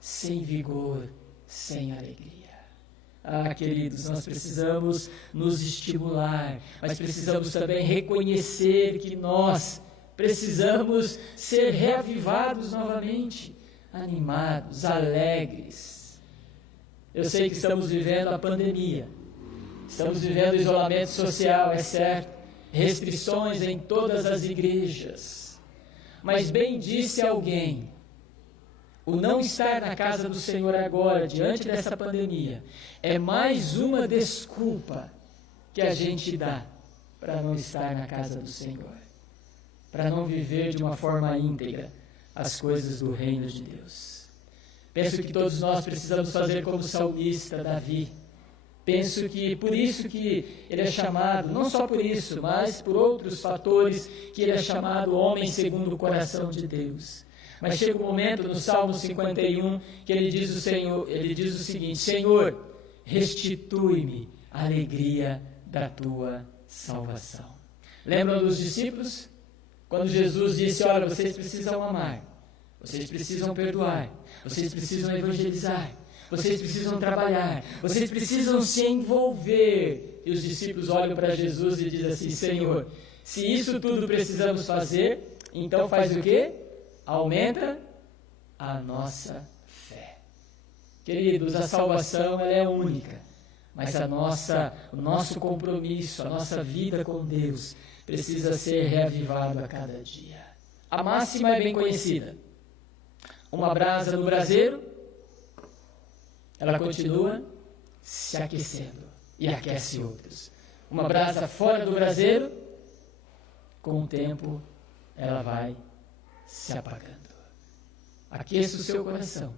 sem vigor, sem alegria. Ah, queridos, nós precisamos nos estimular, mas precisamos também reconhecer que nós precisamos ser reavivados novamente, animados, alegres. Eu sei que estamos vivendo a pandemia, estamos vivendo isolamento social, é certo, restrições em todas as igrejas. Mas bem disse alguém: o não estar na casa do Senhor agora, diante dessa pandemia, é mais uma desculpa que a gente dá para não estar na casa do Senhor, para não viver de uma forma íntegra as coisas do reino de Deus. Penso que todos nós precisamos fazer como o salmista Davi. Penso que por isso que ele é chamado, não só por isso, mas por outros fatores, que ele é chamado homem segundo o coração de Deus. Mas chega um momento no Salmo 51 que ele diz o seguinte: Senhor, restitui-me a alegria da tua salvação. Lembram dos discípulos? Quando Jesus disse: olha, vocês precisam amar, vocês precisam perdoar, vocês precisam evangelizar, vocês precisam trabalhar, vocês precisam se envolver. E os discípulos olham para Jesus e dizem assim: Senhor, se isso tudo precisamos fazer, então faz o quê? Aumenta a nossa fé. Queridos, a salvação ela é única. mas o nosso compromisso, a nossa vida com Deus precisa ser reavivado a cada dia. A máxima é bem conhecida. Uma brasa no braseiro, ela continua se aquecendo e aquece outros. Uma brasa fora do braseiro, com o tempo, ela vai se apagando. Aqueça o seu coração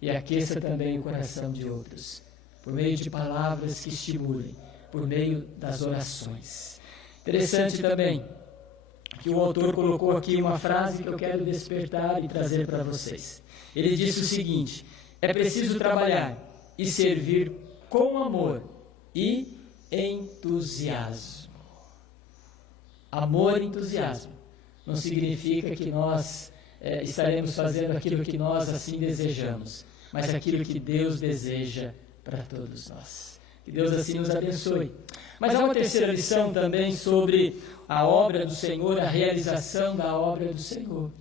e aqueça também o coração de outros, por meio de palavras que estimulem, por meio das orações. Interessante também que o autor colocou aqui uma frase que eu quero despertar e trazer para vocês. Ele disse o seguinte: é preciso trabalhar e servir com amor e entusiasmo. Amor e entusiasmo não significa que nós estaremos fazendo aquilo que nós assim desejamos, mas aquilo que Deus deseja para todos nós. Que Deus assim nos abençoe. Mas há uma terceira lição também sobre a obra do Senhor, a realização da obra do Senhor.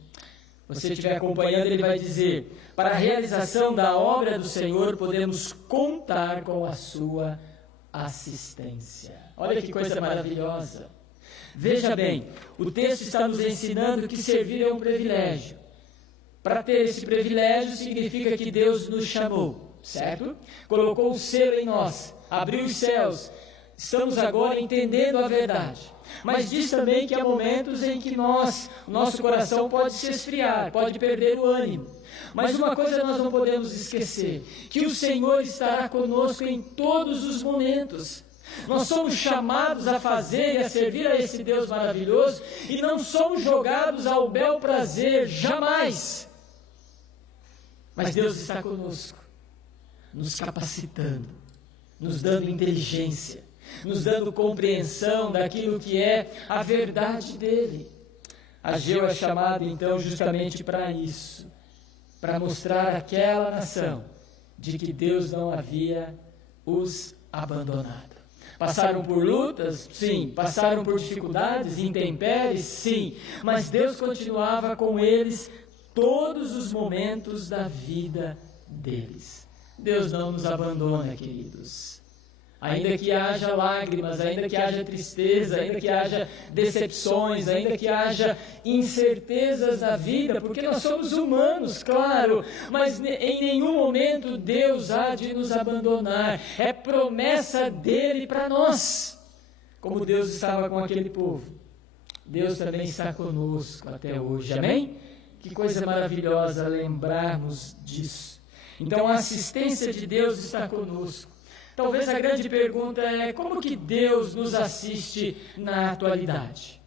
Você estiver acompanhando, ele vai dizer: para a realização da obra do Senhor, podemos contar com a sua assistência. Olha que coisa maravilhosa. Veja bem, o texto está nos ensinando que servir é um privilégio. Para ter esse privilégio, significa que Deus nos chamou, certo? Colocou o selo em nós, abriu os céus. Estamos agora entendendo a verdade. Mas diz também que há momentos em que nosso coração pode se esfriar, pode perder o ânimo. Mas uma coisa nós não podemos esquecer: que o Senhor estará conosco em todos os momentos. Nós somos chamados a fazer e a servir a esse Deus maravilhoso e não somos jogados ao bel prazer, jamais. Mas Deus está conosco, nos capacitando, nos dando inteligência, nos dando compreensão daquilo que é a verdade dele. Ageu é chamado então justamente para isso, para mostrar àquela nação de que Deus não havia os abandonado. Passaram por lutas? Sim. Passaram por dificuldades, intempéries? Sim. Mas Deus continuava com eles todos os momentos da vida deles. Deus não nos abandona, queridos. Ainda que haja lágrimas, ainda que haja tristeza, ainda que haja decepções, ainda que haja incertezas na vida, porque nós somos humanos, claro, mas em nenhum momento Deus há de nos abandonar. É promessa dele para nós. Como Deus estava com aquele povo, Deus também está conosco até hoje, amém? Que coisa maravilhosa lembrarmos disso. Então a assistência de Deus está conosco. Talvez a grande pergunta é: como que Deus nos assiste na atualidade?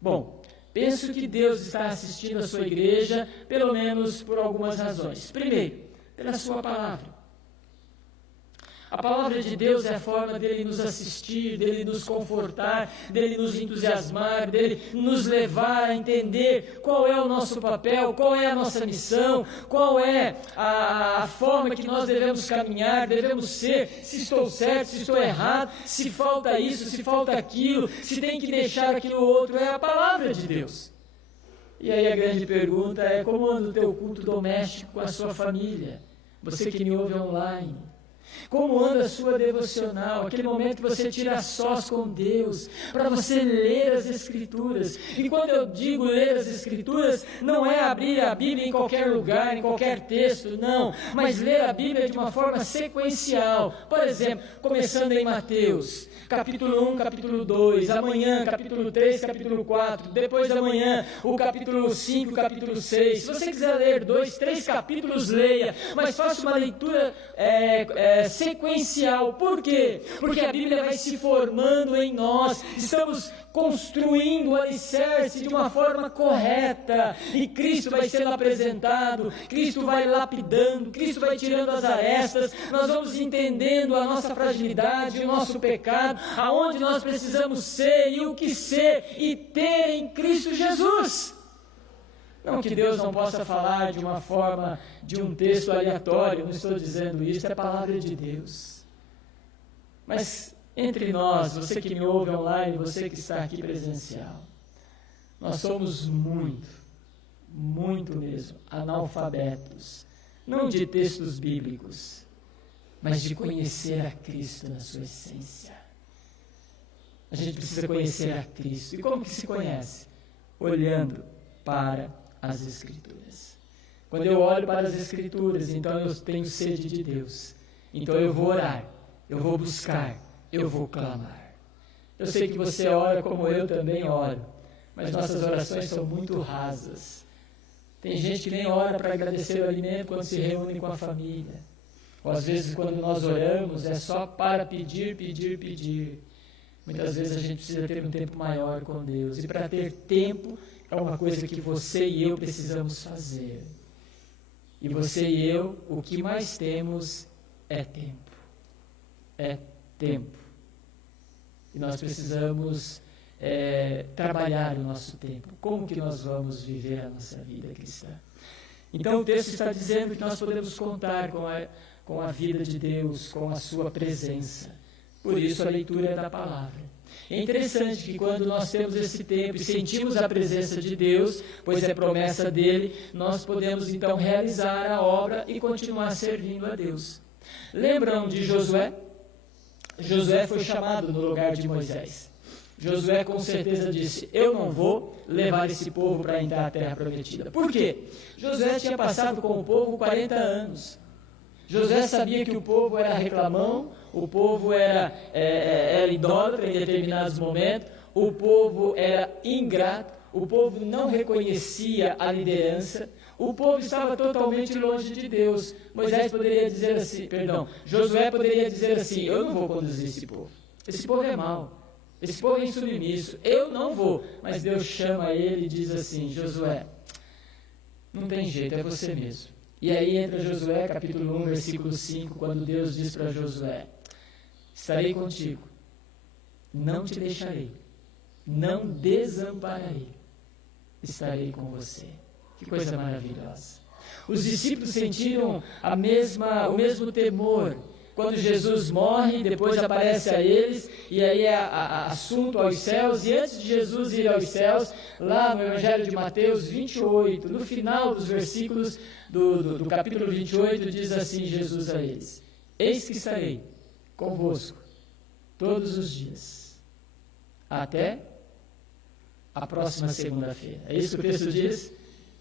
Bom, penso que Deus está assistindo a sua igreja, pelo menos por algumas razões. Primeiro, pela sua palavra. A palavra de Deus é a forma dele nos assistir, dele nos confortar, dele nos entusiasmar, dele nos levar a entender qual é o nosso papel, qual é a nossa missão, qual é a forma que nós devemos caminhar, devemos ser, se estou certo, se estou errado, se falta isso, se falta aquilo, se tem que deixar aquilo outro. É a palavra de Deus. E aí a grande pergunta é: como anda o teu culto doméstico com a sua família? Você que me ouve online. Como anda a sua devocional, aquele momento que você tira a sós com Deus, para você ler as Escrituras. E quando eu digo ler as Escrituras, não é abrir a Bíblia em qualquer lugar, em qualquer texto, não. Mas ler a Bíblia de uma forma sequencial. Por exemplo, começando em Mateus, capítulo 1, capítulo 2, amanhã, capítulo 3, capítulo 4, depois da manhã, o capítulo 5, capítulo 6. Se você quiser ler 2, 3 capítulos, leia, mas faça uma leitura sequencial. Por quê? Porque a Bíblia vai se formando em nós, estamos construindo o alicerce de uma forma correta, e Cristo vai sendo apresentado, Cristo vai lapidando, Cristo vai tirando as arestas, nós vamos entendendo a nossa fragilidade, o nosso pecado, aonde nós precisamos ser e o que ser e ter em Cristo Jesus. Não que Deus não possa falar de uma forma, de um texto aleatório, não estou dizendo isso, é a palavra de Deus. Mas entre nós, você que me ouve online, você que está aqui presencial, nós somos muito mesmo, analfabetos, não de textos bíblicos, mas de conhecer a Cristo na sua essência. A gente precisa conhecer a Cristo. E como que se conhece? Olhando para as Escrituras. Quando eu olho para as Escrituras, então eu tenho sede de Deus. Então eu vou orar, eu vou buscar, eu vou clamar. Eu sei que você ora como eu também oro, mas nossas orações são muito rasas. Tem gente que nem ora para agradecer o alimento quando se reúne com a família. Ou às vezes quando nós oramos é só para pedir, pedir, pedir. Muitas vezes a gente precisa ter um tempo maior com Deus. E para ter tempo é uma coisa que você e eu precisamos fazer. E você e eu, o que mais temos é tempo. É tempo. E nós precisamos trabalhar o nosso tempo. Como que nós vamos viver a nossa vida cristã? Então o texto está dizendo que nós podemos contar com a vida de Deus, com a sua presença. Por isso a leitura é da palavra. É interessante que quando nós temos esse tempo e sentimos a presença de Deus, pois é promessa dele, nós podemos então realizar a obra e continuar servindo a Deus. Lembram de Josué? Josué foi chamado no lugar de Moisés. Josué com certeza disse, eu não vou levar esse povo para entrar na terra prometida. Por quê? Josué tinha passado com o povo 40 anos. Josué sabia que o povo era reclamão, o povo era idólatra em determinados momentos, o povo era ingrato, o povo não reconhecia a liderança, o povo estava totalmente longe de Deus. Josué poderia dizer assim, eu não vou conduzir esse povo é mau, esse povo é insubmisso, eu não vou. Mas Deus chama ele e diz assim, Josué, não tem jeito, é você mesmo. E aí entra Josué, capítulo 1, versículo 5, quando Deus diz para Josué, estarei contigo, não te deixarei, não desampararei, estarei com você. Que coisa maravilhosa. Os discípulos sentiram o mesmo temor. Quando Jesus morre, depois aparece a eles, e aí é assunto aos céus, e antes de Jesus ir aos céus, lá no Evangelho de Mateus 28, no final dos versículos do capítulo 28, diz assim Jesus a eles, eis que estarei convosco todos os dias, até a próxima segunda-feira. É isso que o texto diz?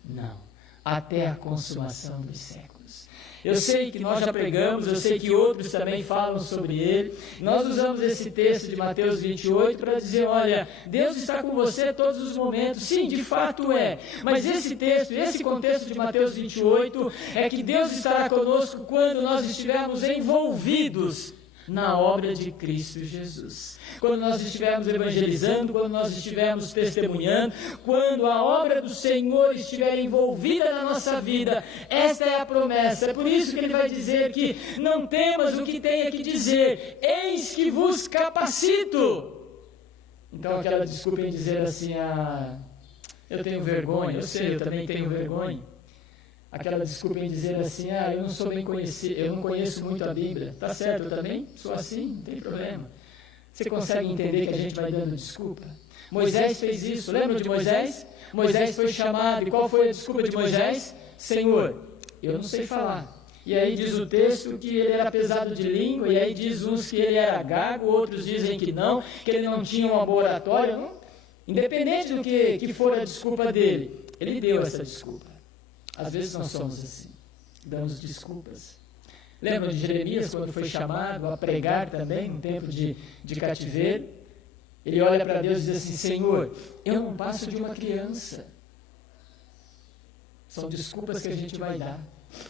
Não, até a consumação dos séculos. Eu sei que nós já pregamos, eu sei que outros também falam sobre ele. Nós usamos esse texto de Mateus 28 para dizer, olha, Deus está com você todos os momentos. Sim, de fato é. Mas esse texto, esse contexto de Mateus 28 é que Deus estará conosco quando nós estivermos envolvidos na obra de Cristo Jesus. Quando nós estivermos evangelizando, quando nós estivermos testemunhando, quando a obra do Senhor estiver envolvida na nossa vida, esta é a promessa. É por isso que ele vai dizer que não temas o que tenha que dizer, eis que vos capacito. Então aquela desculpa em dizer assim, eu tenho vergonha, eu sei, eu também tenho vergonha. Aquela desculpa em dizer assim, eu não sou bem conhecido, eu não conheço muito a Bíblia. Tá certo, eu também sou assim, não tem problema. Você consegue entender que a gente vai dando desculpa? Moisés fez isso, lembra de Moisés? Moisés foi chamado, e qual foi a desculpa de Moisés? Senhor, eu não sei falar. E aí diz o texto que ele era pesado de língua, e aí diz uns que ele era gago, outros dizem que ele não tinha uma boa oratória. Não? Independente do que for a desculpa dele, ele deu essa desculpa. Às vezes nós somos assim, damos desculpas. Lembra de Jeremias, quando foi chamado a pregar também, num tempo de cativeiro? Ele olha para Deus e diz assim, Senhor, eu não passo de uma criança. São desculpas que a gente vai dar,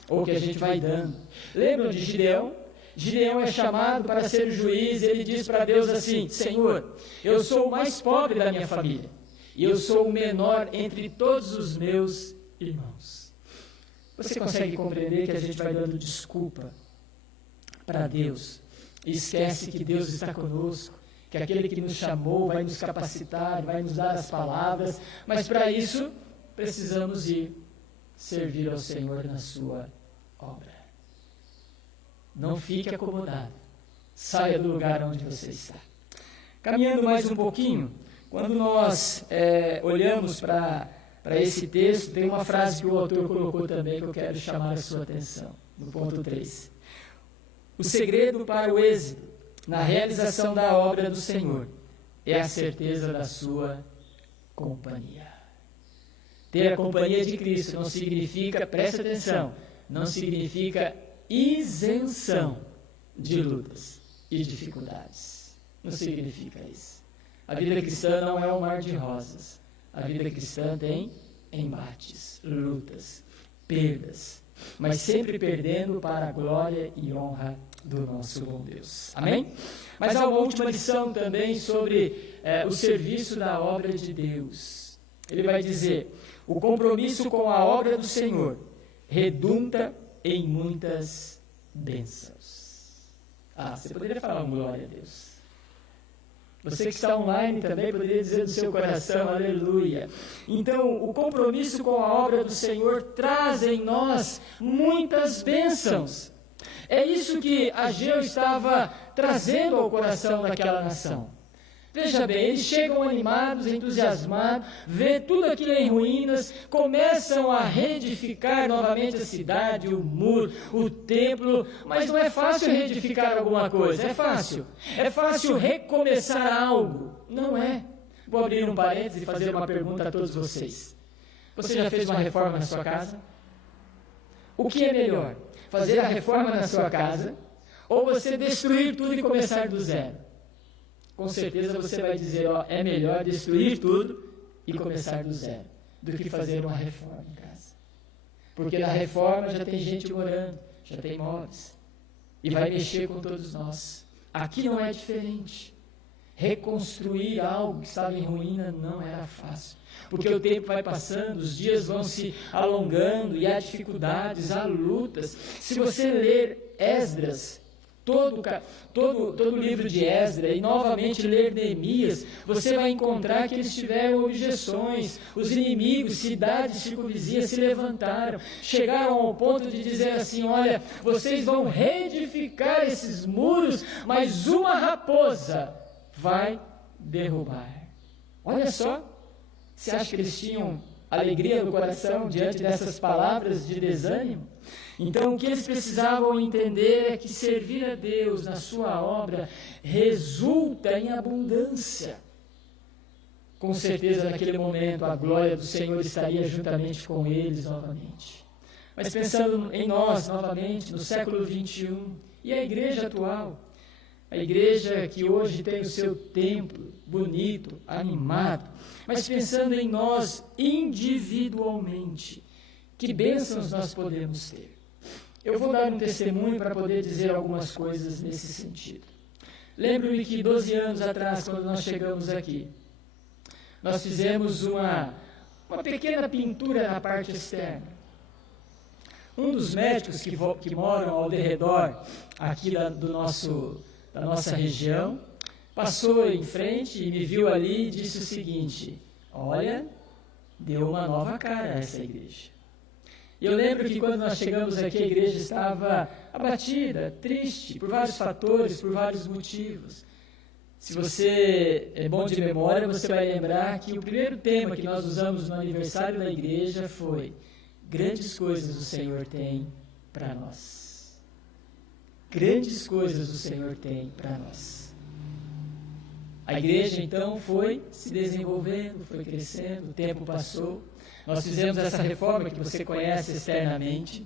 ou que a gente vai dando. Lembram de Gideão? Gideão é chamado para ser juiz, ele diz para Deus assim, Senhor, eu sou o mais pobre da minha família, e eu sou o menor entre todos os meus irmãos. Você consegue compreender que a gente vai dando desculpa para Deus e esquece que Deus está conosco, que aquele que nos chamou vai nos capacitar, vai nos dar as palavras, mas para isso precisamos ir servir ao Senhor na sua obra. Não fique acomodado, saia do lugar onde você está. Caminhando mais um pouquinho, quando nós olhamos para esse texto, tem uma frase que o autor colocou também que eu quero chamar a sua atenção, no ponto 3. O segredo para o êxito na realização da obra do Senhor é a certeza da sua companhia. Ter a companhia de Cristo não significa, preste atenção, não significa isenção de lutas e dificuldades. Não significa isso. A vida cristã não é um mar de rosas. A vida cristã tem embates, lutas, perdas, mas sempre perdendo para a glória e honra do nosso bom Deus. Amém? Mas há uma última lição também sobre o serviço da obra de Deus. Ele vai dizer: o compromisso com a obra do Senhor redunda em muitas bênçãos. Você poderia falar um glória a Deus. Você que está online também poderia dizer do seu coração, aleluia. Então, o compromisso com a obra do Senhor traz em nós muitas bênçãos. É isso que Ageu estava trazendo ao coração daquela nação. Veja bem, eles chegam animados, entusiasmados, vê tudo aquilo em ruínas, começam a reedificar novamente a cidade, o muro, o templo, mas não é fácil reedificar alguma coisa, é fácil. É fácil recomeçar algo, não é. Vou abrir um parênteses e fazer uma pergunta a todos vocês. Você já fez uma reforma na sua casa? O que é melhor? Fazer a reforma na sua casa ou você destruir tudo e começar do zero? Com certeza você vai dizer, é melhor destruir tudo e começar do zero, do que fazer uma reforma em casa. Porque na reforma já tem gente morando, já tem móveis, e vai mexer com todos nós. Aqui não é diferente. Reconstruir algo que estava em ruína não era fácil, porque o tempo vai passando, os dias vão se alongando, e há dificuldades, há lutas. Se você ler Esdras, todo o livro de Esdras, e novamente ler Neemias, você vai encontrar que eles tiveram objeções, os inimigos, cidades circunvizinhas se levantaram, chegaram ao ponto de dizer assim: olha, vocês vão reedificar esses muros, mas uma raposa vai derrubar. Olha só, você acha que eles tinham alegria no coração diante dessas palavras de desânimo? Então, o que eles precisavam entender é que servir a Deus na sua obra resulta em abundância. Com certeza, naquele momento, a glória do Senhor estaria juntamente com eles novamente. Mas pensando em nós novamente, no século 21, e a igreja atual, a igreja que hoje tem o seu templo bonito, animado, mas pensando em nós individualmente, que bênçãos nós podemos ter. Eu vou dar um testemunho para poder dizer algumas coisas nesse sentido. Lembro-me que 12 anos atrás, quando nós chegamos aqui, nós fizemos uma pequena pintura na parte externa. Um dos médicos que moram ao redor aqui da nossa região, passou em frente e me viu ali e disse o seguinte: olha, deu uma nova cara a essa igreja. Eu lembro que quando nós chegamos aqui, a igreja estava abatida, triste, por vários fatores, por vários motivos. Se você é bom de memória, você vai lembrar que o primeiro tema que nós usamos no aniversário da igreja foi: grandes coisas o Senhor tem para nós. Grandes coisas o Senhor tem para nós. A igreja, então, foi se desenvolvendo, foi crescendo, o tempo passou. Nós fizemos essa reforma que você conhece externamente.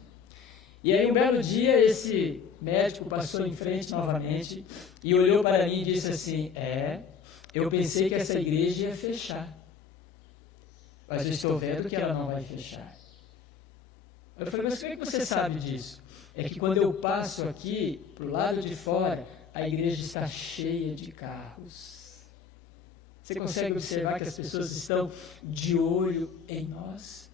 E aí, um belo dia, esse médico passou em frente novamente e olhou para mim e disse assim: eu pensei que essa igreja ia fechar, mas eu estou vendo que ela não vai fechar. Eu falei: mas como é que você sabe disso? É que quando eu passo aqui, para o lado de fora, a igreja está cheia de carros. Você consegue observar que as pessoas estão de olho em nós?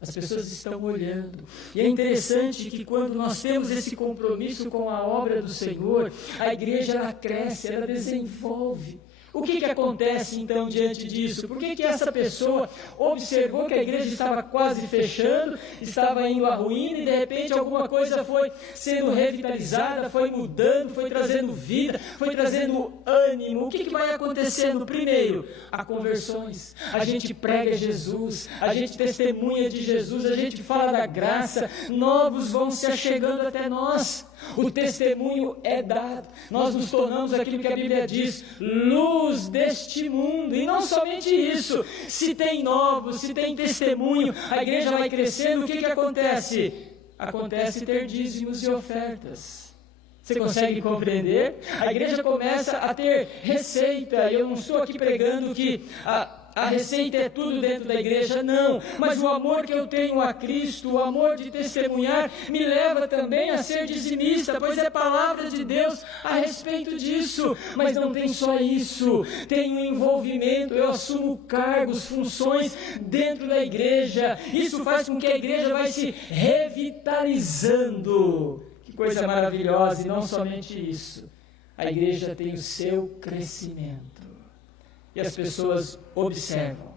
As pessoas estão olhando. E é interessante que quando nós temos esse compromisso com a obra do Senhor, a igreja ela cresce, ela desenvolve. O que acontece então diante disso? Por que essa pessoa observou que a igreja estava quase fechando, estava indo à ruína e de repente alguma coisa foi sendo revitalizada, foi mudando, foi trazendo vida, foi trazendo ânimo? O que vai acontecendo? Primeiro, há conversões, a gente prega Jesus, a gente testemunha de Jesus, a gente fala da graça, novos vão se achegando até nós. O testemunho é dado. Nós nos tornamos aquilo que a Bíblia diz, luz deste mundo. E não somente isso, se tem novos, se tem testemunho, a igreja vai crescendo, o que acontece? Acontece ter dízimos e ofertas. Você consegue compreender? A igreja começa a ter receita. Eu não estou aqui pregando que a receita é tudo dentro da igreja, não. Mas o amor que eu tenho a Cristo, o amor de testemunhar, me leva também a ser dizimista, pois é palavra de Deus a respeito disso. Mas não tem só isso, tem um envolvimento, eu assumo cargos, funções dentro da igreja. Isso faz com que a igreja vai se revitalizando. Que coisa maravilhosa, e não somente isso. A igreja tem o seu crescimento. E as pessoas observam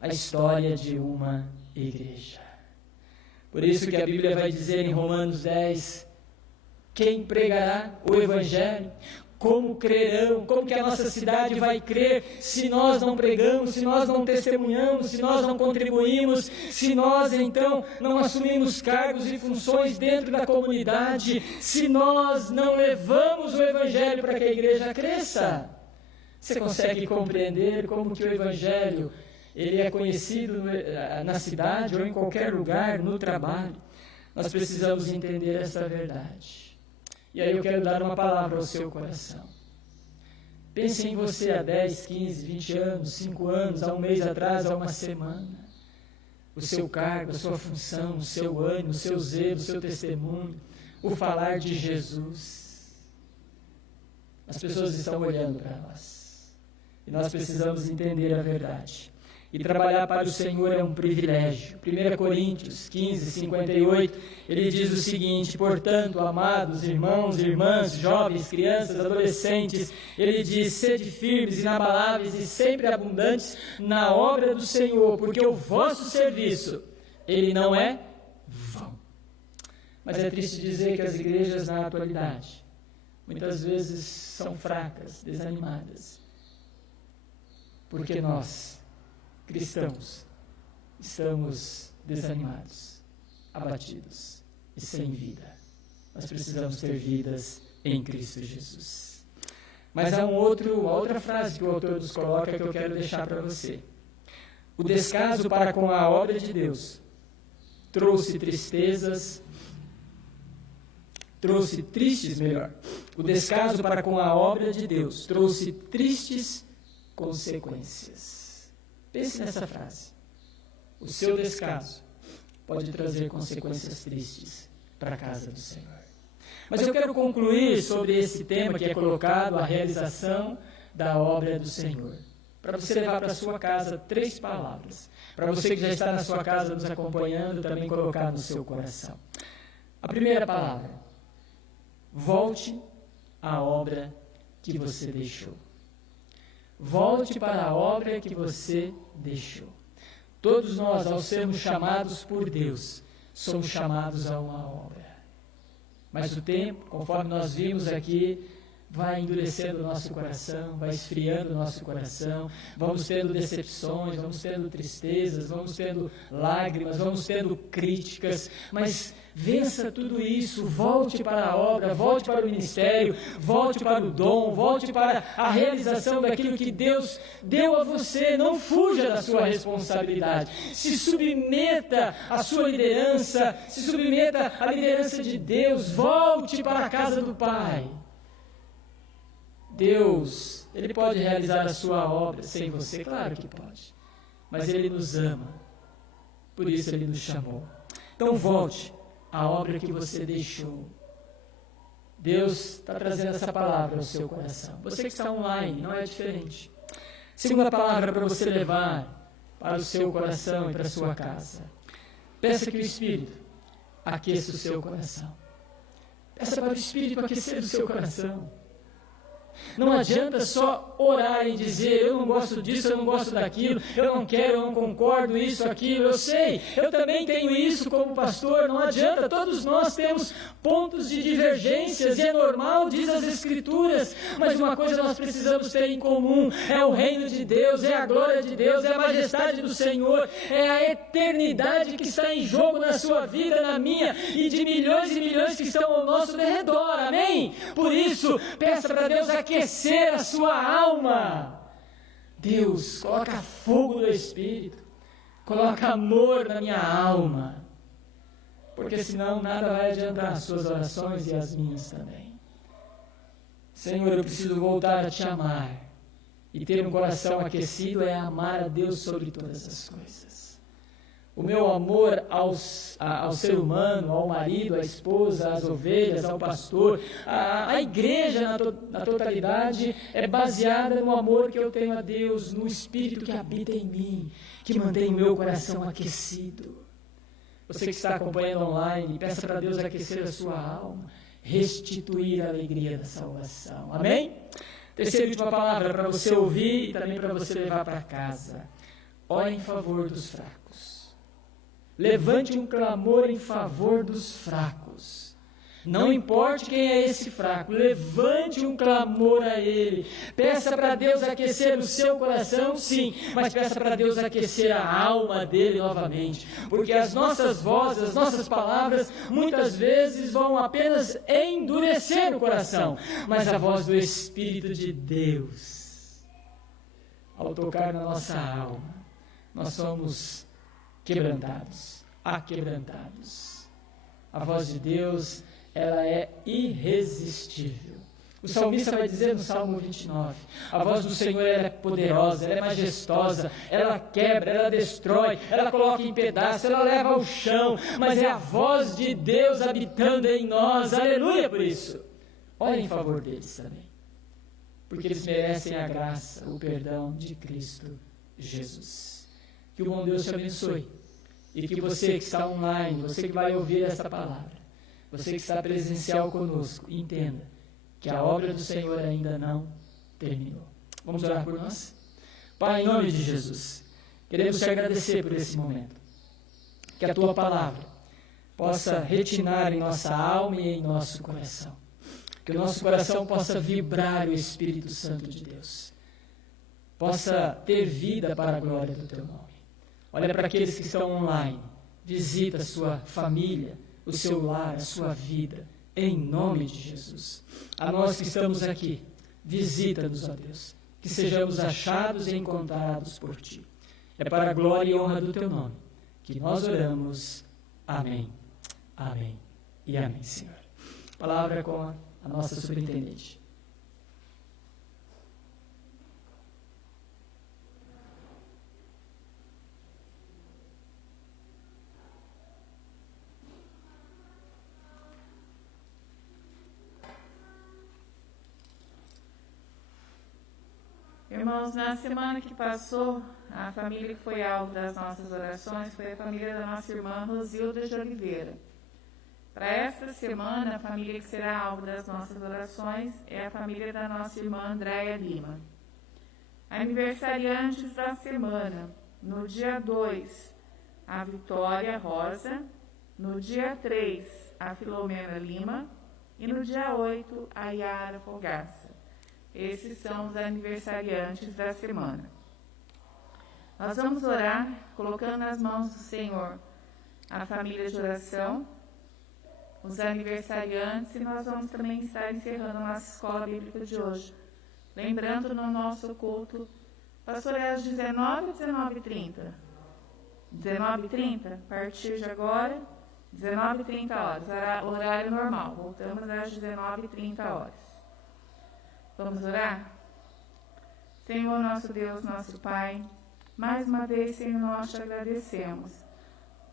a história de uma igreja. Por isso que a Bíblia vai dizer em Romanos 10, quem pregará o Evangelho? Como crerão? Como que a nossa cidade vai crer se nós não pregamos, se nós não testemunhamos, se nós não contribuímos, se nós então não assumimos cargos e funções dentro da comunidade, se nós não levamos o Evangelho para que a igreja cresça? Você consegue compreender como que o Evangelho ele é conhecido na cidade ou em qualquer lugar, no trabalho? Nós precisamos entender essa verdade. E aí eu quero dar uma palavra ao seu coração. Pense em você há 10, 15, 20 anos, 5 anos, há um mês atrás, há uma semana. O seu cargo, a sua função, o seu ânimo, o seu zelo, o seu testemunho, o falar de Jesus. As pessoas estão olhando para nós. E nós precisamos entender a verdade. E trabalhar para o Senhor é um privilégio. 1 Coríntios 15, 58, ele diz o seguinte: portanto, amados irmãos, irmãs, jovens, crianças, adolescentes, ele diz, sede firmes, inabaláveis e sempre abundantes na obra do Senhor, porque o vosso serviço, ele não é vão. Mas é triste dizer que as igrejas na atualidade, muitas vezes são fracas, desanimadas, porque nós, cristãos, estamos desanimados, abatidos e sem vida. Nós precisamos ter vidas em Cristo Jesus. Mas há uma outra frase que o autor nos coloca que eu quero deixar para você. O descaso para com a obra de Deus trouxe tristes. O descaso para com a obra de Deus trouxe tristes consequências. Pense nessa frase. O seu descaso pode trazer consequências tristes para a casa do Senhor. Mas eu quero concluir sobre esse tema que é colocado, a realização da obra do Senhor. Para você levar para a sua casa 3 palavras. Para você que já está na sua casa nos acompanhando, também colocar no seu coração. A primeira palavra: volte à obra que você deixou. Volte para a obra que você deixou. Todos nós, ao sermos chamados por Deus, somos chamados a uma obra. Mas o tempo, conforme nós vimos aqui, vai endurecendo o nosso coração, vai esfriando o nosso coração, vamos tendo decepções, vamos tendo tristezas, vamos tendo lágrimas, vamos tendo críticas, mas vença tudo isso, volte para a obra, volte para o ministério, volte para o dom, volte para a realização daquilo que Deus deu a você, não fuja da sua responsabilidade, se submeta à sua liderança, se submeta à liderança de Deus, volte para a casa do Pai. Deus, Ele pode realizar a sua obra sem você? Claro que pode. Mas Ele nos ama. Por isso Ele nos chamou. Então volte à obra que você deixou. Deus está trazendo essa palavra ao seu coração. Você que está online, não é diferente. Segunda palavra para você levar para o seu coração e para a sua casa. Peça que o Espírito aqueça o seu coração. Peça para o Espírito aquecer o seu coração. Não adianta só orar e dizer, eu não gosto disso, eu não gosto daquilo, eu não quero, eu não concordo, isso, aquilo, eu sei, eu também tenho isso como pastor, não adianta, todos nós temos pontos de divergências, e é normal, diz as Escrituras, mas uma coisa nós precisamos ter em comum, é o reino de Deus, é a glória de Deus, é a majestade do Senhor, é a eternidade que está em jogo na sua vida, na minha, e de milhões e milhões que estão ao nosso redor, amém? Por isso, peça para Deus aquecer a sua alma. Deus, coloca fogo no Espírito, coloca amor na minha alma, porque senão nada vai adiantar as suas orações e as minhas também. Senhor, eu preciso voltar a te amar, e ter um coração aquecido é amar a Deus sobre todas as coisas. O meu amor ao ser humano, ao marido, à esposa, às ovelhas, ao pastor, à igreja na totalidade, é baseada no amor que eu tenho a Deus, no Espírito que habita em mim, que mantém o meu coração aquecido. Você que está acompanhando online, peça para Deus aquecer a sua alma, restituir a alegria da salvação. Amém? Terceira e última palavra para você ouvir e também para você levar para casa. Ore em favor dos fracos. Levante um clamor em favor dos fracos. Não importe quem é esse fraco, levante um clamor a Ele. Peça para Deus aquecer o seu coração, sim, mas peça para Deus aquecer a alma dele novamente. Porque as nossas vozes, as nossas palavras, muitas vezes vão apenas endurecer o coração. Mas a voz do Espírito de Deus, ao tocar na nossa alma, nós somos quebrantados, aquebrantados. A voz de Deus, ela é irresistível. O salmista vai dizer no Salmo 29, a voz do Senhor ela é poderosa, ela é majestosa, ela quebra, ela destrói, ela coloca em pedaços, ela leva ao chão, mas é a voz de Deus habitando em nós, aleluia por isso. Ore em favor deles também, porque eles merecem a graça, o perdão de Cristo Jesus. Que o bom Deus te abençoe. E que você que está online, você que vai ouvir essa palavra, você que está presencial conosco, entenda que a obra do Senhor ainda não terminou. Vamos orar por nós? Pai, em nome de Jesus, queremos te agradecer por esse momento. Que a tua palavra possa retinar em nossa alma e em nosso coração. Que o nosso coração possa vibrar o Espírito Santo de Deus. Possa ter vida para a glória do teu nome. Olha para aqueles que estão online, visita a sua família, o seu lar, a sua vida, em nome de Jesus. A nós que estamos aqui, visita-nos, ó Deus, que sejamos achados e encontrados por Ti. É para a glória e honra do Teu nome que nós oramos. Amém, amém e amém, Senhor. Palavra com a nossa superintendente. Irmãos, na semana que passou, a família que foi alvo das nossas orações foi a família da nossa irmã Rosilda de Oliveira. Para esta semana, a família que será alvo das nossas orações é a família da nossa irmã Andréia Lima. Aniversariantes da semana, no dia 2, a Vitória Rosa, no dia 3, a Filomena Lima e no dia 8, a Yara Fogaça. Esses são os aniversariantes da semana. Nós vamos orar colocando nas mãos do Senhor a família de oração, os aniversariantes, e nós vamos também estar encerrando a nossa escola bíblica de hoje. Lembrando no nosso culto, pastor, é às 19 ou 19h30? 19h30, a partir de agora, 19h30 horas, horário normal. Voltamos às 19h30 horas. Vamos orar? Senhor, nosso Deus, nosso Pai, mais uma vez, Senhor, nós te agradecemos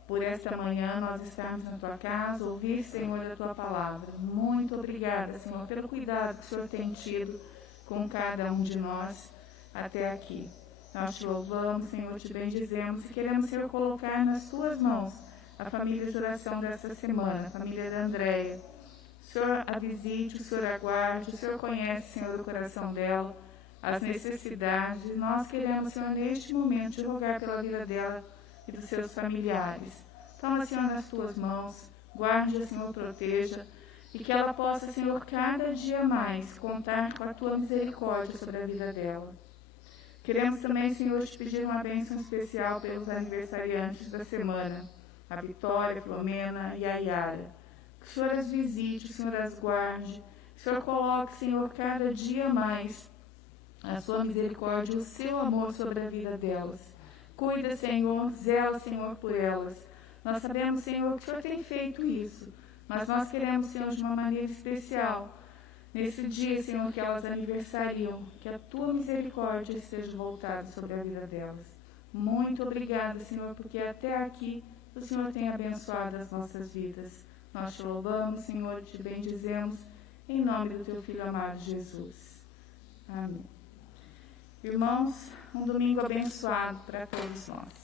por esta manhã nós estarmos na tua casa, ouvir, Senhor, da tua palavra. Muito obrigada, Senhor, pelo cuidado que o Senhor tem tido com cada um de nós até aqui. Nós te louvamos, Senhor, te bendizemos e queremos, Senhor, colocar nas tuas mãos a família de oração dessa semana, a família da Andréia, Senhor a visite, o Senhor a guarde, o Senhor conhece, Senhor, o coração dela, as necessidades. Nós queremos, Senhor, neste momento, te rogar pela vida dela e dos seus familiares. Toma, Senhor, nas tuas mãos, guarde, Senhor, proteja, e que ela possa, Senhor, cada dia mais contar com a tua misericórdia sobre a vida dela. Queremos também, Senhor, te pedir uma bênção especial pelos aniversariantes da semana, a Vitória, a Filomena e a Yara. Que o Senhor as visite, que o Senhor as guarde, que o Senhor coloque, Senhor, cada dia mais a sua misericórdia e o seu amor sobre a vida delas. Cuida, Senhor, zela, Senhor, por elas. Nós sabemos, Senhor, que o Senhor tem feito isso, mas nós queremos, Senhor, de uma maneira especial, nesse dia, Senhor, que elas aniversariam, que a tua misericórdia esteja voltada sobre a vida delas. Muito obrigada, Senhor, porque até aqui o Senhor tem abençoado as nossas vidas. Nós te louvamos, Senhor, te bendizemos, em nome do teu Filho amado Jesus. Amém. Irmãos, um domingo abençoado para todos nós.